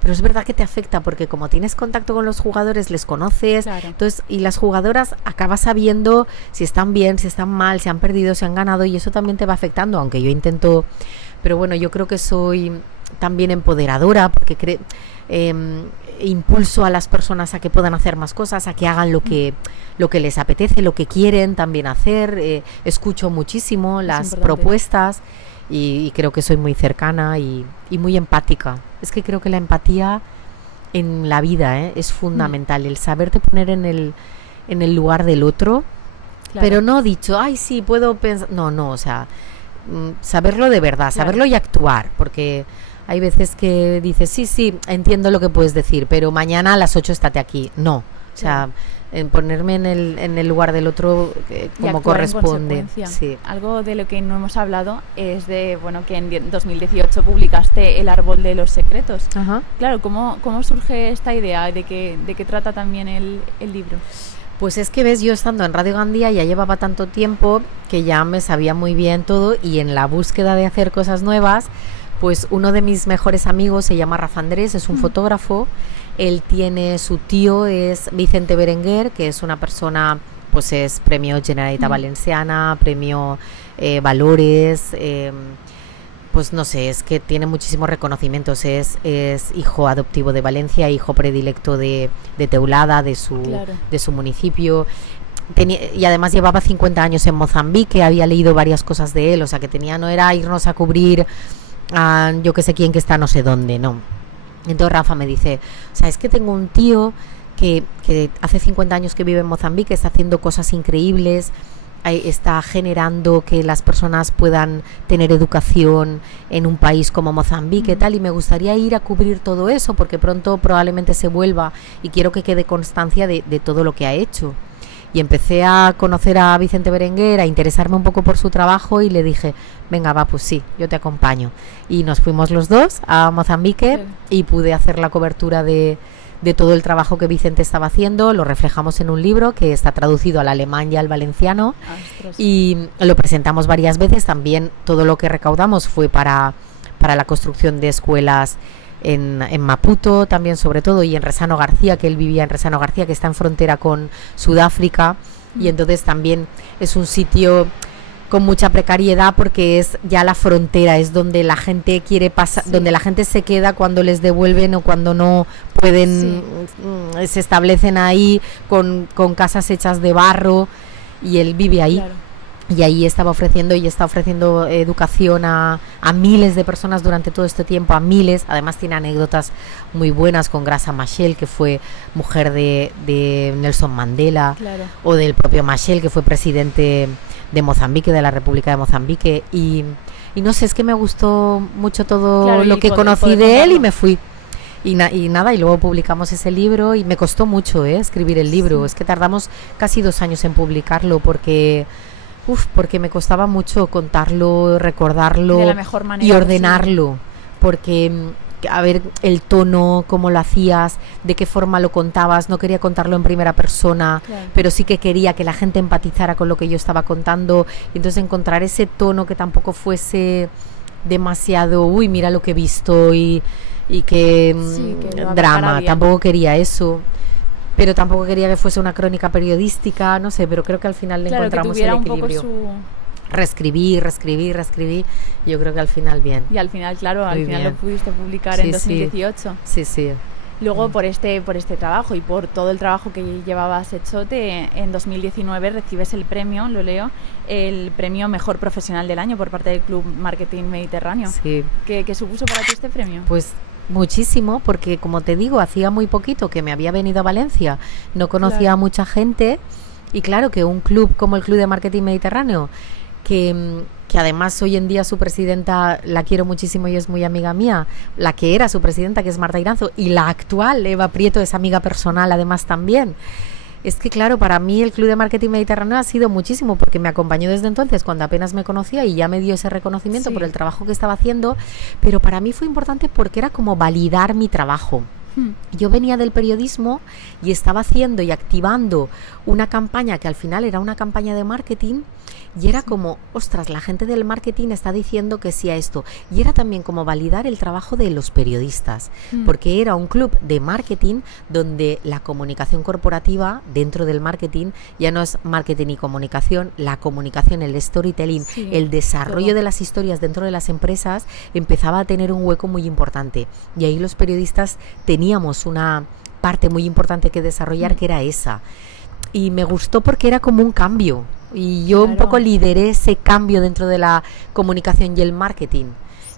pero es verdad que te afecta, porque como tienes contacto con los jugadores, les conoces, entonces, y las jugadoras acabas sabiendo si están bien, si están mal, si han perdido, si han ganado, y eso también te va afectando, aunque yo intento, pero bueno, yo creo que soy también empoderadora, porque impulso a las personas a que puedan hacer más cosas, a que hagan lo que les apetece, lo que quieren también hacer, escucho muchísimo las propuestas, y creo que soy muy cercana y muy empática. Es que creo que la empatía en la vida es fundamental, el saberte poner en el lugar del otro, claro. Pero no dicho, ay, sí, puedo pensar, no, o sea, saberlo de verdad, saberlo y actuar, porque hay veces que dices, sí, entiendo lo que puedes decir, pero mañana a las 8 estate aquí. No, o sea, en ponerme en el lugar del otro como corresponde. Sí. Algo de lo que no hemos hablado es de, bueno, que en 2018 publicaste El árbol de los secretos. Ajá. Claro, ¿cómo surge esta idea? ¿De qué trata también el libro? Pues es que ves, yo estando en Radio Gandía ya llevaba tanto tiempo que ya me sabía muy bien todo, y en la búsqueda de hacer cosas nuevas, pues uno de mis mejores amigos se llama Rafa Andrés, es un fotógrafo. Él tiene, su tío es Vicente Berenguer, que es una persona, pues es premio Generalitat Valenciana, premio Valores, pues no sé, es que tiene muchísimos reconocimientos. Es hijo adoptivo de Valencia, hijo predilecto de Teulada, de su municipio. Y además llevaba 50 años en Mozambique, había leído varias cosas de él, o sea que no era irnos a cubrir a yo que sé quién que está no sé dónde, no. Entonces Rafa me dice, o sea, es que tengo un tío que hace 50 años que vive en Mozambique, está haciendo cosas increíbles, está generando que las personas puedan tener educación en un país como Mozambique, tal, y me gustaría ir a cubrir todo eso porque pronto probablemente se vuelva y quiero que quede constancia de todo lo que ha hecho. Y empecé a conocer a Vicente Berenguer, a interesarme un poco por su trabajo, y le dije, venga, va, pues sí, yo te acompaño. Y nos fuimos los dos a Mozambique y pude hacer la cobertura de todo el trabajo que Vicente estaba haciendo. Lo reflejamos en un libro que está traducido al alemán y al valenciano. Ostras. Y lo presentamos varias veces. También todo lo que recaudamos fue para la construcción de escuelas en Maputo también, sobre todo, y en Resano García, que él vivía en Resano García, que está en frontera con Sudáfrica, y entonces también es un sitio con mucha precariedad porque es ya la frontera, es donde la gente quiere pasar, donde la gente se queda cuando les devuelven o cuando no pueden, se establecen ahí con casas hechas de barro, y él vive ahí. Claro. Y ahí está ofreciendo educación a miles de personas durante todo este tiempo, a miles. Además tiene anécdotas muy buenas con Graça Machel, que fue mujer de Nelson Mandela, claro. O del propio Machel, que fue presidente de Mozambique, de la República de Mozambique. Y no sé, es que me gustó mucho todo, claro, lo que conocí de él, y me fui. Y nada, y luego publicamos ese libro, y me costó mucho escribir el libro. Sí. Es que tardamos casi 2 años en publicarlo porque me costaba mucho contarlo, recordarlo de la mejor manera y ordenarlo, porque a ver el tono, cómo lo hacías, de qué forma lo contabas. No quería contarlo en primera persona, claro, pero sí que quería que la gente empatizara con lo que yo estaba contando, y entonces encontrar ese tono que tampoco fuese demasiado, mira lo que he visto y que drama, tampoco quería eso. Pero tampoco quería que fuese una crónica periodística, no sé, pero creo que al final le encontramos el equilibrio. Reescribir, yo creo que al final bien. Y al final, claro, lo pudiste publicar en 2018. Sí. Luego por este trabajo y por todo el trabajo que llevabas hecho, en 2019 recibes el premio, lo leo, el premio Mejor Profesional del Año por parte del Club Marketing Mediterráneo. Sí. ¿Qué supuso para ti este premio? Pues muchísimo, porque como te digo, hacía muy poquito que me había venido a Valencia, no conocía a mucha gente, y claro que un club como el Club de Marketing Mediterráneo, que además hoy en día su presidenta la quiero muchísimo y es muy amiga mía, la que era su presidenta, que es Marta Iranzo, y la actual, Eva Prieto, es amiga personal además también. Es que claro, para mí el Club de Marketing Mediterráneo ha sido muchísimo, porque me acompañó desde entonces, cuando apenas me conocía, y ya me dio ese reconocimiento por el trabajo que estaba haciendo, pero para mí fue importante porque era como validar mi trabajo. Yo venía del periodismo y estaba haciendo y activando una campaña que al final era una campaña de marketing, y era como, ostras, la gente del marketing está diciendo que sí a esto. Y era también como validar el trabajo de los periodistas, porque era un club de marketing donde la comunicación corporativa dentro del marketing ya no es marketing y comunicación, la comunicación, el storytelling, el desarrollo de las historias dentro de las empresas empezaba a tener un hueco muy importante. Y ahí los periodistas teníamos una parte muy importante que desarrollar, que era esa. Y me gustó porque era como un cambio. Y yo un Claro. poco lideré ese cambio dentro de la comunicación y el marketing.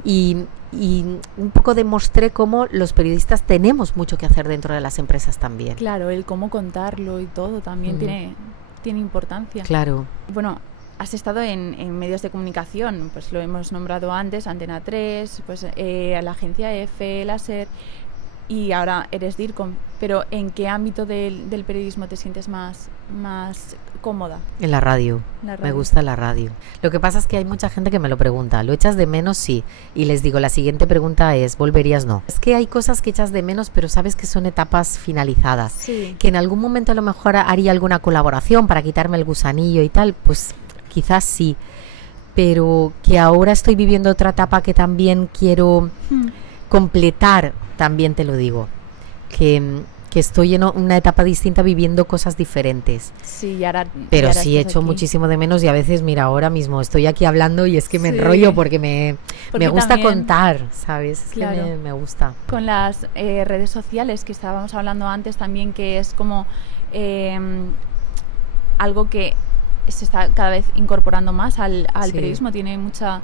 Y un poco demostré cómo los periodistas tenemos mucho que hacer dentro de las empresas también. Claro, el cómo contarlo y todo también tiene importancia. Claro. Bueno, has estado en medios de comunicación, pues lo hemos nombrado antes, Antena 3, pues la agencia EFE, la SER, y ahora eres DIRCOM. Pero ¿en qué ámbito del periodismo te sientes más cómoda? En la radio. Me gusta la radio. Lo que pasa es que hay mucha gente que me lo pregunta. ¿Lo echas de menos? Sí. Y les digo, la siguiente pregunta es, ¿volverías? No. Es que hay cosas que echas de menos, pero sabes que son etapas finalizadas. Sí. Que en algún momento a lo mejor haría alguna colaboración para quitarme el gusanillo y tal, pues quizás sí. Pero que ahora estoy viviendo otra etapa que también quiero completar, también te lo digo. Que estoy en una etapa distinta viviendo cosas diferentes. Sí, y ahora, pero y ahora sí he estás hecho aquí. muchísimo de menos y a veces, mira, ahora mismo estoy aquí hablando y es que me Sí. enrollo porque me gusta también, contar, ¿sabes? Es claro, que me gusta. Con las redes sociales que estábamos hablando antes también, que es como algo que se está cada vez incorporando más al Sí. periodismo, tiene mucha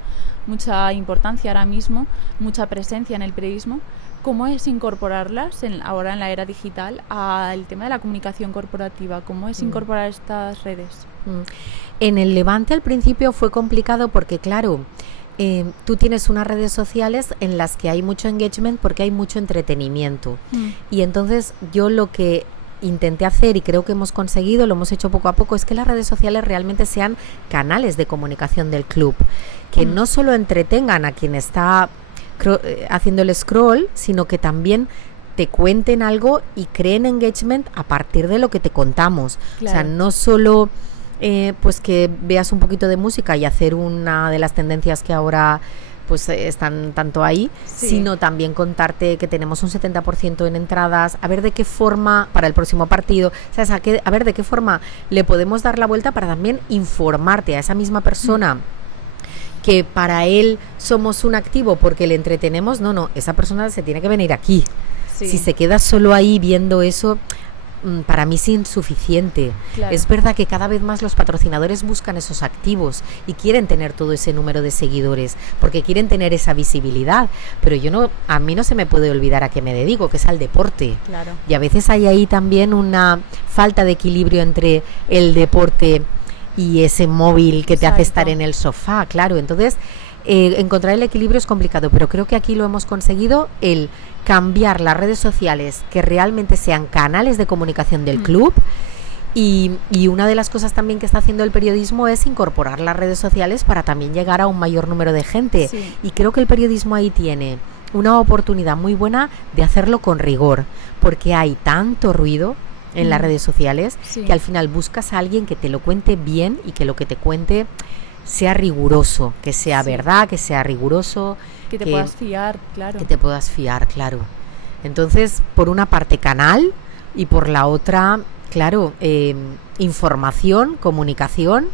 importancia ahora mismo, mucha presencia en el periodismo. ¿Cómo es incorporarlas ahora en la era digital al tema de la comunicación corporativa? ¿Cómo es incorporar estas redes? En el Levante al principio fue complicado porque, claro, tú tienes unas redes sociales en las que hay mucho engagement porque hay mucho entretenimiento. Y entonces yo lo que intenté hacer, y creo que hemos conseguido, lo hemos hecho poco a poco, es que las redes sociales realmente sean canales de comunicación del club, que no solo entretengan a quien está haciendo el scroll, sino que también te cuenten algo y creen engagement a partir de lo que te contamos. Claro. O sea, no solo pues que veas un poquito de música y hacer una de las tendencias que ahora pues están tanto ahí, Sí. sino también contarte que tenemos un 70% en entradas, a ver de qué forma, para el próximo partido, ¿sabes? A ver de qué forma le podemos dar la vuelta para también informarte a esa misma persona que para él somos un activo porque le entretenemos. No, esa persona se tiene que venir aquí. Sí. Si se queda solo ahí viendo eso, para mí es insuficiente. Claro. Es verdad que cada vez más los patrocinadores buscan esos activos y quieren tener todo ese número de seguidores porque quieren tener esa visibilidad, pero a mí no se me puede olvidar a qué me dedico, que es al deporte. Claro. Y a veces hay ahí también una falta de equilibrio entre el deporte y ese móvil que te hace estar en el sofá, claro. Entonces, encontrar el equilibrio es complicado, pero creo que aquí lo hemos conseguido, el cambiar las redes sociales que realmente sean canales de comunicación del club. Y una de las cosas también que está haciendo el periodismo es incorporar las redes sociales para también llegar a un mayor número de gente. Sí. Y creo que el periodismo ahí tiene una oportunidad muy buena de hacerlo con rigor, porque hay tanto ruido en las redes sociales que al final buscas a alguien que te lo cuente bien y que lo que te cuente sea riguroso, que sea verdad, que sea riguroso, que te puedas fiar, claro. Que te puedas fiar, claro. Entonces, por una parte canal y por la otra, claro, información, comunicación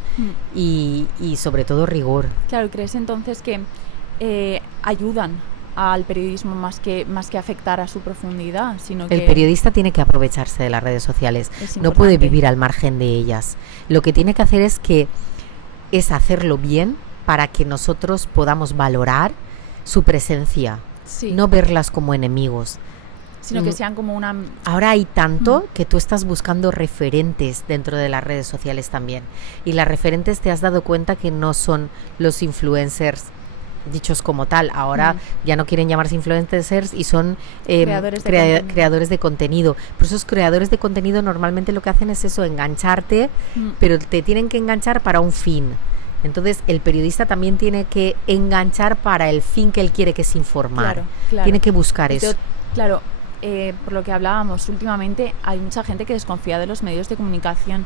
y sobre todo rigor. Claro, ¿crees entonces que ayudan al periodismo más que afectar a su profundidad? Sino El que periodista tiene que aprovecharse de las redes sociales, no puede vivir al margen de ellas. Lo que tiene que hacer es hacerlo bien para que nosotros podamos valorar su presencia, no verlas como enemigos. Sino que sean como una... Ahora hay tanto que tú estás buscando referentes dentro de las redes sociales también. Y las referentes, te has dado cuenta que no son los influencers dichos como tal. Ahora ya no quieren llamarse influencers y son creadores de contenido. Pero esos creadores de contenido normalmente lo que hacen es eso, engancharte, pero te tienen que enganchar para un fin. Entonces el periodista también tiene que enganchar para el fin que él quiere, que es informar. Claro. Tiene que buscar eso. Claro, por lo que hablábamos últimamente, hay mucha gente que desconfía de los medios de comunicación.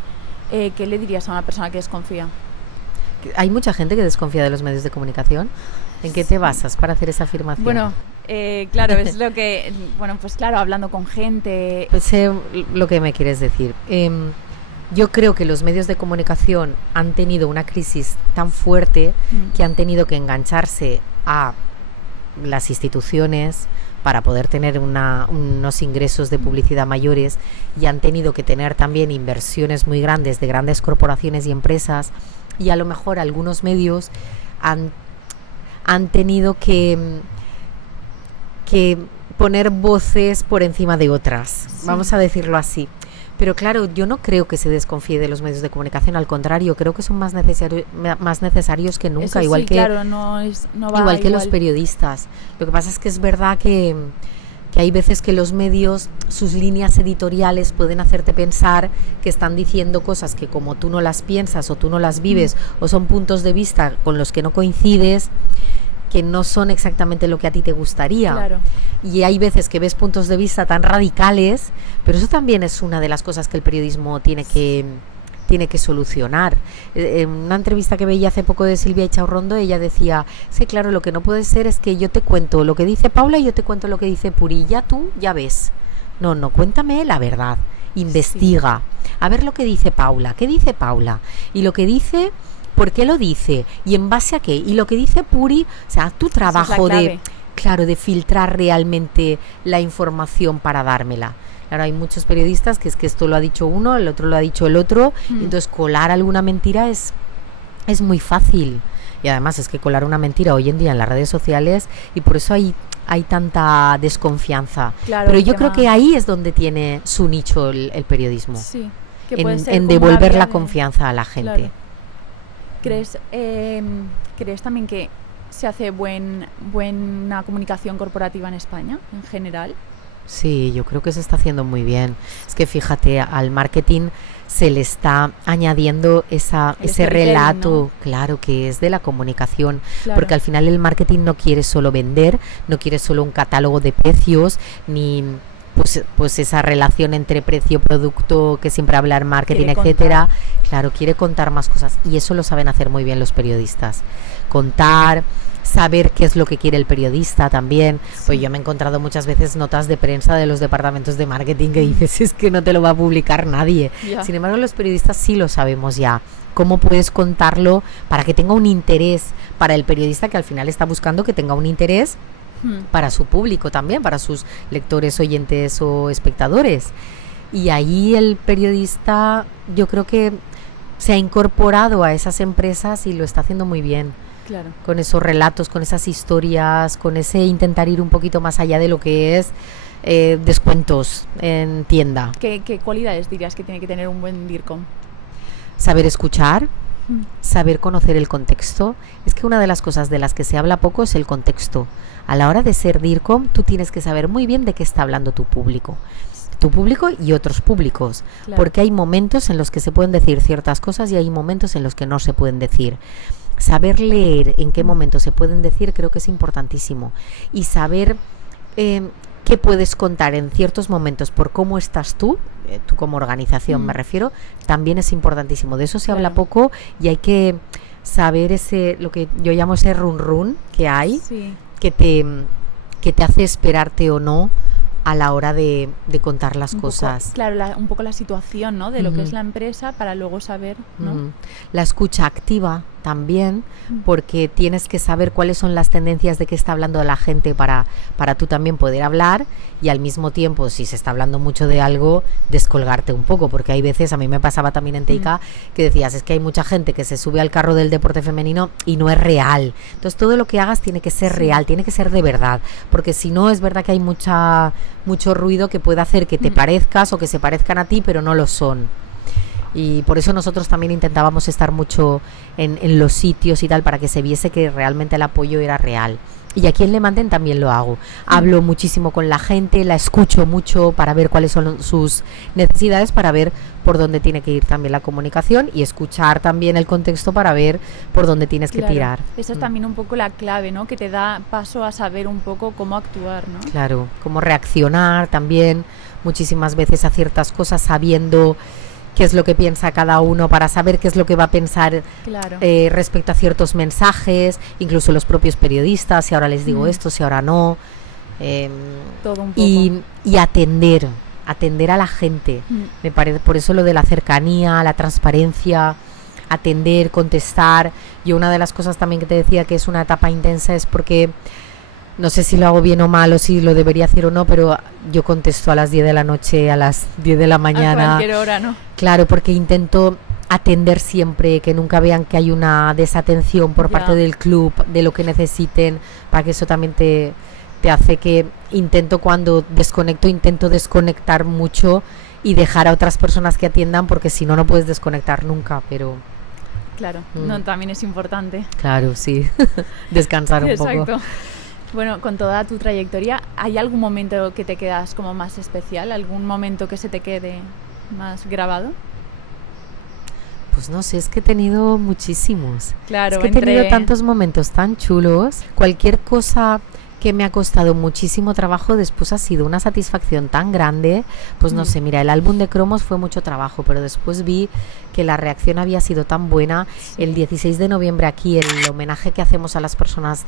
¿Qué le dirías a una persona que desconfía? ¿Hay mucha gente que desconfía de los medios de comunicación? ¿En qué te basas para hacer esa afirmación? Bueno, claro, es lo que... Bueno, pues claro, hablando con gente... Pues sé lo que me quieres decir. Yo creo que los medios de comunicación han tenido una crisis tan fuerte que han tenido que engancharse a las instituciones, para poder tener unos ingresos de publicidad mayores, y han tenido que tener también inversiones muy grandes de grandes corporaciones y empresas, y a lo mejor algunos medios han tenido que poner voces por encima de otras, vamos a decirlo así. Pero claro, yo no creo que se desconfíe de los medios de comunicación, al contrario, creo que son más necesarios que nunca, eso igual sí, que claro, no va igual que los periodistas. Lo que pasa es que es verdad que hay veces que los medios, sus líneas editoriales pueden hacerte pensar que están diciendo cosas que como tú no las piensas o tú no las vives, o son puntos de vista con los que no coincides, que no son exactamente lo que a ti te gustaría. Claro. Y hay veces que ves puntos de vista tan radicales, pero eso también es una de las cosas que el periodismo tiene que solucionar. En una entrevista que veía hace poco de Silvia Echaurrondo, ella decía, sí, claro, lo que no puede ser es que yo te cuento lo que dice Paula y yo te cuento lo que dice Puri, ya tú ya ves. No, cuéntame la verdad, investiga, a ver lo que dice Paula, ¿qué dice Paula? Y lo que dice, ¿por qué lo dice? ¿Y en base a qué? Y lo que dice Puri, o sea, tu trabajo de filtrar realmente la información para dármela. Claro, hay muchos periodistas que es que esto lo ha dicho uno, el otro lo ha dicho el otro, y entonces colar alguna mentira es muy fácil. Y además es que colar una mentira hoy en día en las redes sociales, y por eso hay tanta desconfianza. Claro, pero yo creo que ahí es donde tiene su nicho el periodismo. Sí, que puede ser en devolver la confianza a la gente. Claro. ¿Crees también que se hace buena comunicación corporativa en España en general? Sí, yo creo que se está haciendo muy bien. Es que fíjate, al marketing se le está añadiendo ese relato, ¿no? Claro, que es de la comunicación, claro. Porque al final el marketing no quiere solo vender, no quiere solo un catálogo de precios, ni pues esa relación entre precio-producto que siempre habla el marketing, etcétera. Claro, quiere contar más cosas, y eso lo saben hacer muy bien los periodistas. Contar, saber qué es lo que quiere el periodista también. Sí. Pues yo me he encontrado muchas veces notas de prensa de los departamentos de marketing que dices, es que no te lo va a publicar nadie. Yeah. Sin embargo, los periodistas sí lo sabemos ya. Cómo puedes contarlo para que tenga un interés para el periodista, que al final está buscando que tenga un interés para su público también, para sus lectores, oyentes o espectadores. Y ahí el periodista, yo creo que se ha incorporado a esas empresas y lo está haciendo muy bien. Claro. Con esos relatos, con esas historias, con ese intentar ir un poquito más allá de lo que es descuentos en tienda. ¿Qué cualidades dirías que tiene que tener un buen DIRCOM? Saber escuchar, saber conocer el contexto. Es que una de las cosas de las que se habla poco es el contexto. A la hora de ser DIRCOM, tú tienes que saber muy bien de qué está hablando tu público y otros públicos, claro. Porque hay momentos en los que se pueden decir ciertas cosas y hay momentos en los que no se pueden decir. Saber leer en qué momentos se pueden decir creo que es importantísimo, y saber qué puedes contar en ciertos momentos por cómo estás tú como organización me refiero, también es importantísimo. De eso se habla poco, y hay que saber lo que yo llamo ese run run que hay, que te hace esperarte o no a la hora de contar las cosas. Un poco la situación, ¿no? De lo que es la empresa, para luego saber, ¿no? La escucha activa también, porque tienes que saber cuáles son las tendencias de qué está hablando la gente para tú también poder hablar, y al mismo tiempo, si se está hablando mucho de algo, descolgarte un poco, porque hay veces, a mí me pasaba también en TIK, que decías, es que hay mucha gente que se sube al carro del deporte femenino y no es real. Entonces todo lo que hagas tiene que ser real, tiene que ser de verdad, porque si no, es verdad que hay mucho ruido que puede hacer que te parezcas o que se parezcan a ti, pero no lo son. Y por eso nosotros también intentábamos estar mucho en los sitios y tal, para que se viese que realmente el apoyo era real. Y aquí en Le Manden también lo hago. Hablo muchísimo con la gente, la escucho mucho para ver cuáles son sus necesidades, para ver por dónde tiene que ir también la comunicación, y escuchar también el contexto para ver por dónde tienes que tirar. Eso es también un poco la clave, ¿no? Que te da paso a saber un poco cómo actuar, ¿no? Claro, cómo reaccionar también muchísimas veces a ciertas cosas, sabiendo qué es lo que piensa cada uno, para saber qué es lo que va a pensar respecto a ciertos mensajes, incluso los propios periodistas, si ahora les digo esto, si ahora no. Todo un poco. Y atender a la gente. Me parece, por eso lo de la cercanía, la transparencia, atender, contestar. Yo una de las cosas también que te decía que es una etapa intensa es porque No sé si lo hago bien o mal o si lo debería hacer o no, pero yo contesto a las 10 de la noche, a las 10 de la mañana. A cualquier hora, ¿no? Claro, porque intento atender siempre, que nunca vean que hay una desatención por parte del club, de lo que necesiten, para que eso también te hace que cuando intento desconectar mucho y dejar a otras personas que atiendan, porque si no, no puedes desconectar nunca, pero... Claro, no, también es importante. Claro, sí, descansar un poco. Exacto. Bueno, con toda tu trayectoria, ¿hay algún momento que te quedas como más especial? ¿Algún momento que se te quede más grabado? Pues no sé, es que he tenido muchísimos. Claro, es que he tenido tantos momentos tan chulos. Cualquier cosa que me ha costado muchísimo trabajo, después ha sido una satisfacción tan grande. Pues no sé, mira, el álbum de cromos fue mucho trabajo, pero después vi que la reacción había sido tan buena. Sí. El 16 de noviembre aquí, el homenaje que hacemos a las personas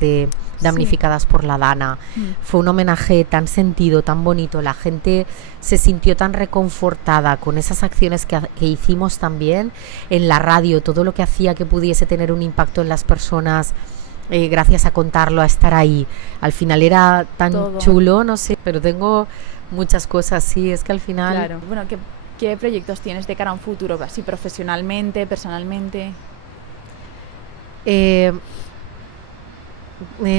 damnificadas por la Dana, fue un homenaje tan sentido, tan bonito. La gente se sintió tan reconfortada con esas acciones que hicimos también en la radio, todo lo que hacía que pudiese tener un impacto en las personas. Gracias a contarlo, a estar ahí. Al final era tan chulo, no sé, pero tengo muchas cosas, sí, es que al final... Claro. Bueno, ¿qué proyectos tienes de cara a un futuro, así profesionalmente, personalmente?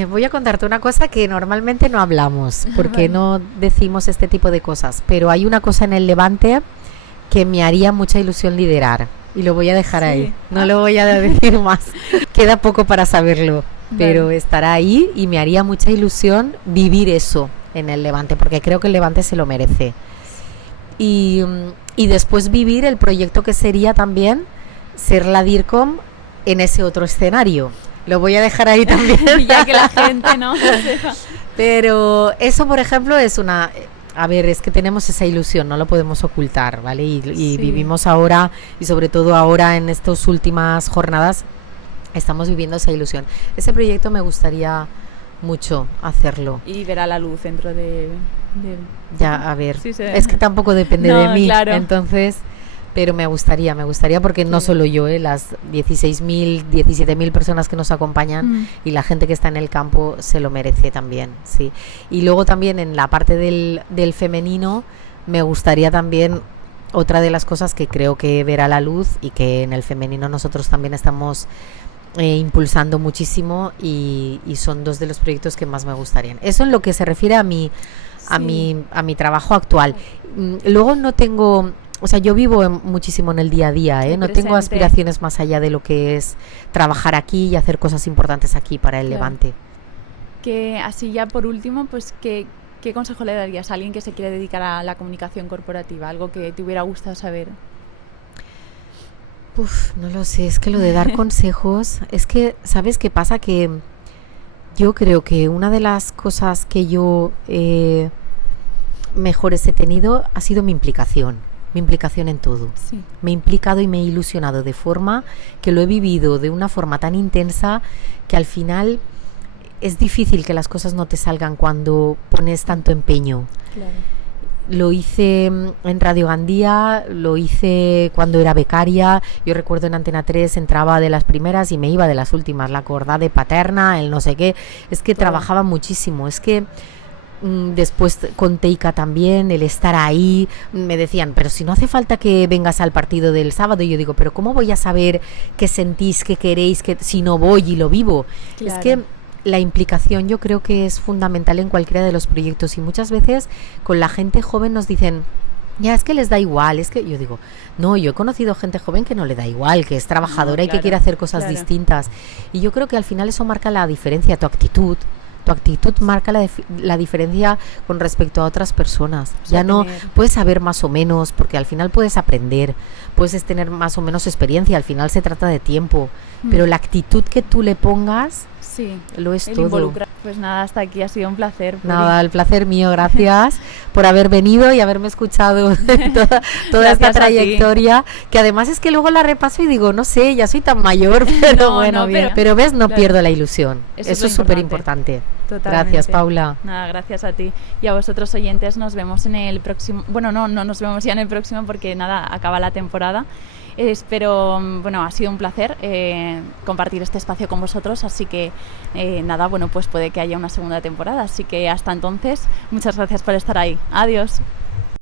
Voy a contarte una cosa que normalmente no hablamos, porque no decimos este tipo de cosas, pero hay una cosa en el Levante que me haría mucha ilusión liderar. Y lo voy a dejar ahí, no lo voy a decir más. Queda poco para saberlo, pero estará ahí y me haría mucha ilusión vivir eso en el Levante, porque creo que el Levante se lo merece. Y después vivir el proyecto que sería también ser la DIRCOM en ese otro escenario. Lo voy a dejar ahí también. Ya que la gente no Pero eso, por ejemplo, es una... A ver, es que tenemos esa ilusión, no lo podemos ocultar, ¿vale? Y vivimos ahora, y sobre todo ahora en estas últimas jornadas, estamos viviendo esa ilusión. Ese proyecto me gustaría mucho hacerlo. Y verá la luz dentro de... Ya, a ver, es que tampoco depende de mí, claro. Entonces... Pero me gustaría porque no solo yo, las 16.000, 17.000 personas que nos acompañan y la gente que está en el campo se lo merece también, sí. Y luego también en la parte del femenino me gustaría también, otra de las cosas que creo que verá la luz y que en el femenino nosotros también estamos impulsando muchísimo y son dos de los proyectos que más me gustarían. Eso en lo que se refiere a mi trabajo actual. Luego no tengo... O sea, yo vivo muchísimo en el día a día, no tengo aspiraciones más allá de lo que es trabajar aquí y hacer cosas importantes aquí para el Levante. Que así ya por último, pues ¿qué consejo le darías a alguien que se quiere dedicar a la comunicación corporativa? Algo que te hubiera gustado saber. No lo sé, es que lo de dar consejos, es que, ¿sabes qué pasa? Que yo creo que una de las cosas que yo mejores he tenido ha sido mi implicación en todo. Sí. Me he implicado y me he ilusionado de forma que lo he vivido de una forma tan intensa que al final es difícil que las cosas no te salgan cuando pones tanto empeño. Claro. Lo hice en Radio Gandía, lo hice cuando era becaria. Yo recuerdo en Antena 3 entraba de las primeras y me iba de las últimas. La acordada de Paterna, el no sé qué. Es que trabajaba muchísimo. Es que después con Teica también, el estar ahí, me decían, pero si no hace falta que vengas al partido del sábado, y yo digo, pero ¿cómo voy a saber qué sentís, qué queréis, si no voy y lo vivo? Claro. Es que la implicación yo creo que es fundamental en cualquiera de los proyectos y muchas veces con la gente joven nos dicen, ya es que les da igual, es que yo digo, no, yo he conocido gente joven que no le da igual, que es trabajadora y que quiere hacer cosas distintas y yo creo que al final eso marca la diferencia, tu actitud marca la diferencia con respecto a otras personas. Ya no puedes saber más o menos, porque al final puedes aprender, puedes tener más o menos experiencia, al final se trata de tiempo, pero la actitud que tú le pongas lo es todo. Pues nada, hasta aquí ha sido un placer. Nada, el placer mío, gracias por haber venido y haberme escuchado toda esta trayectoria, que además es que luego la repaso y digo, no sé, ya soy tan mayor, pero bien. Pero ves, no pierdo la ilusión, eso es súper importante. Gracias, Paula. Nada, gracias a ti. Y a vosotros oyentes, nos vemos en el próximo... Bueno, no nos vemos ya en el próximo porque nada, acaba la temporada. Espero, bueno, ha sido un placer compartir este espacio con vosotros, así que nada, bueno, pues puede que haya una segunda temporada, así que hasta entonces, muchas gracias por estar ahí. Adiós.